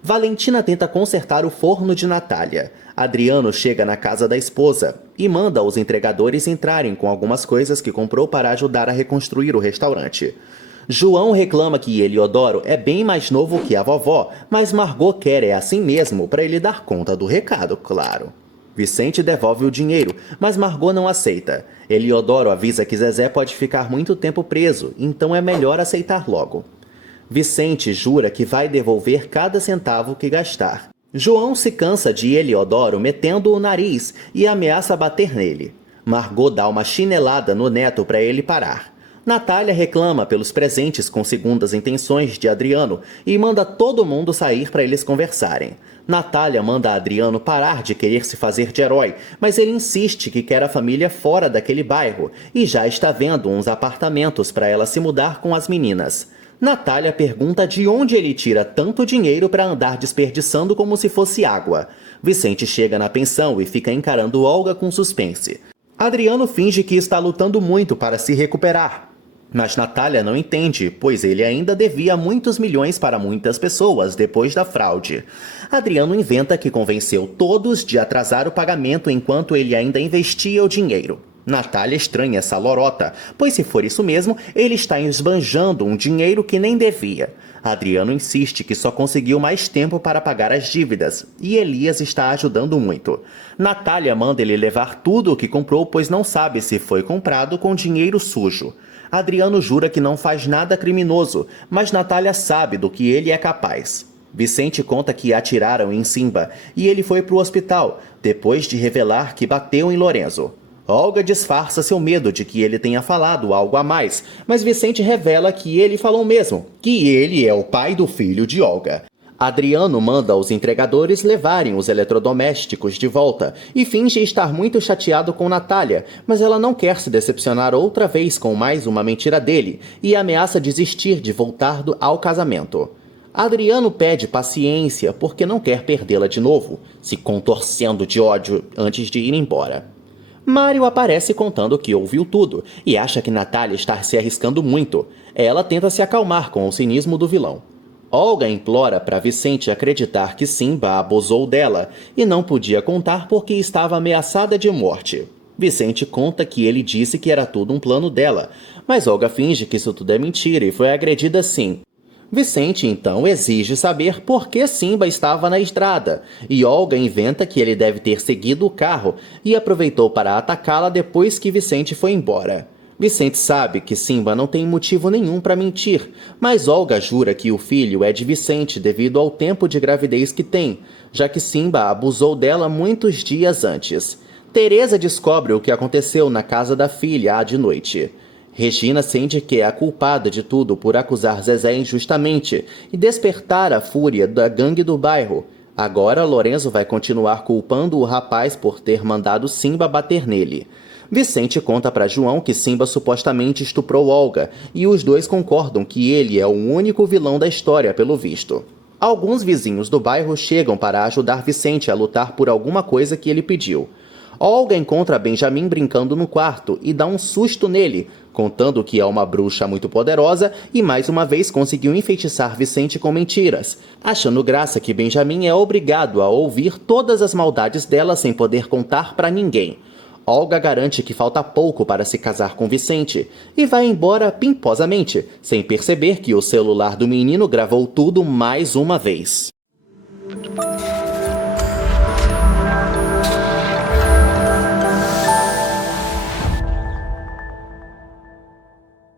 Valentina tenta consertar o forno de Natália. Adriano chega na casa da esposa e manda os entregadores entrarem com algumas coisas que comprou para ajudar a reconstruir o restaurante. João reclama que Eliodoro é bem mais novo que a vovó, mas Margot quer é assim mesmo para ele dar conta do recado, claro. Vicente devolve o dinheiro, mas Margot não aceita. Eliodoro avisa que Zezé pode ficar muito tempo preso, então é melhor aceitar logo. Vicente jura que vai devolver cada centavo que gastar. João se cansa de Eliodoro metendo o nariz e ameaça bater nele. Margot dá uma chinelada no neto para ele parar. Natália reclama pelos presentes com segundas intenções de Adriano e manda todo mundo sair para eles conversarem. Natália manda Adriano parar de querer se fazer de herói, mas ele insiste que quer a família fora daquele bairro e já está vendo uns apartamentos para ela se mudar com as meninas. Natália pergunta de onde ele tira tanto dinheiro para andar desperdiçando como se fosse água. Vicente chega na pensão e fica encarando Olga com suspense. Adriano finge que está lutando muito para se recuperar. Mas Natália não entende, pois ele ainda devia muitos milhões para muitas pessoas depois da fraude. Adriano inventa que convenceu todos de atrasar o pagamento enquanto ele ainda investia o dinheiro. Natália estranha essa lorota, pois se for isso mesmo, ele está esbanjando um dinheiro que nem devia. Adriano insiste que só conseguiu mais tempo para pagar as dívidas, e Elias está ajudando muito. Natália manda ele levar tudo o que comprou, pois não sabe se foi comprado com dinheiro sujo. Adriano jura que não faz nada criminoso, mas Natália sabe do que ele é capaz. Vicente conta que atiraram em Simba e ele foi para o hospital, depois de revelar que bateu em Lorenzo. Olga disfarça seu medo de que ele tenha falado algo a mais, mas Vicente revela que ele falou mesmo, que ele é o pai do filho de Olga. Adriano manda os entregadores levarem os eletrodomésticos de volta e finge estar muito chateado com Natália, mas ela não quer se decepcionar outra vez com mais uma mentira dele e ameaça desistir de voltar ao casamento. Adriano pede paciência porque não quer perdê-la de novo, se contorcendo de ódio antes de ir embora. Mário aparece contando que ouviu tudo e acha que Natália está se arriscando muito. Ela tenta se acalmar com o cinismo do vilão. Olga implora para Vicente acreditar que Simba abusou dela e não podia contar porque estava ameaçada de morte. Vicente conta que ele disse que era tudo um plano dela, mas Olga finge que isso tudo é mentira e foi agredida sim. Vicente então exige saber por que Simba estava na estrada, e Olga inventa que ele deve ter seguido o carro e aproveitou para atacá-la depois que Vicente foi embora. Vicente sabe que Simba não tem motivo nenhum para mentir, mas Olga jura que o filho é de Vicente devido ao tempo de gravidez que tem, já que Simba abusou dela muitos dias antes. Teresa descobre o que aconteceu na casa da filha de noite. Regina sente que é a culpada de tudo por acusar Zezé injustamente e despertar a fúria da gangue do bairro. Agora Lorenzo vai continuar culpando o rapaz por ter mandado Simba bater nele. Vicente conta para João que Simba supostamente estuprou Olga, e os dois concordam que ele é o único vilão da história, pelo visto. Alguns vizinhos do bairro chegam para ajudar Vicente a lutar por alguma coisa que ele pediu. Olga encontra Benjamin brincando no quarto e dá um susto nele, contando que é uma bruxa muito poderosa e mais uma vez conseguiu enfeitiçar Vicente com mentiras, achando graça que Benjamin é obrigado a ouvir todas as maldades dela sem poder contar para ninguém. Olga garante que falta pouco para se casar com Vicente e vai embora pimposamente, sem perceber que o celular do menino gravou tudo mais uma vez.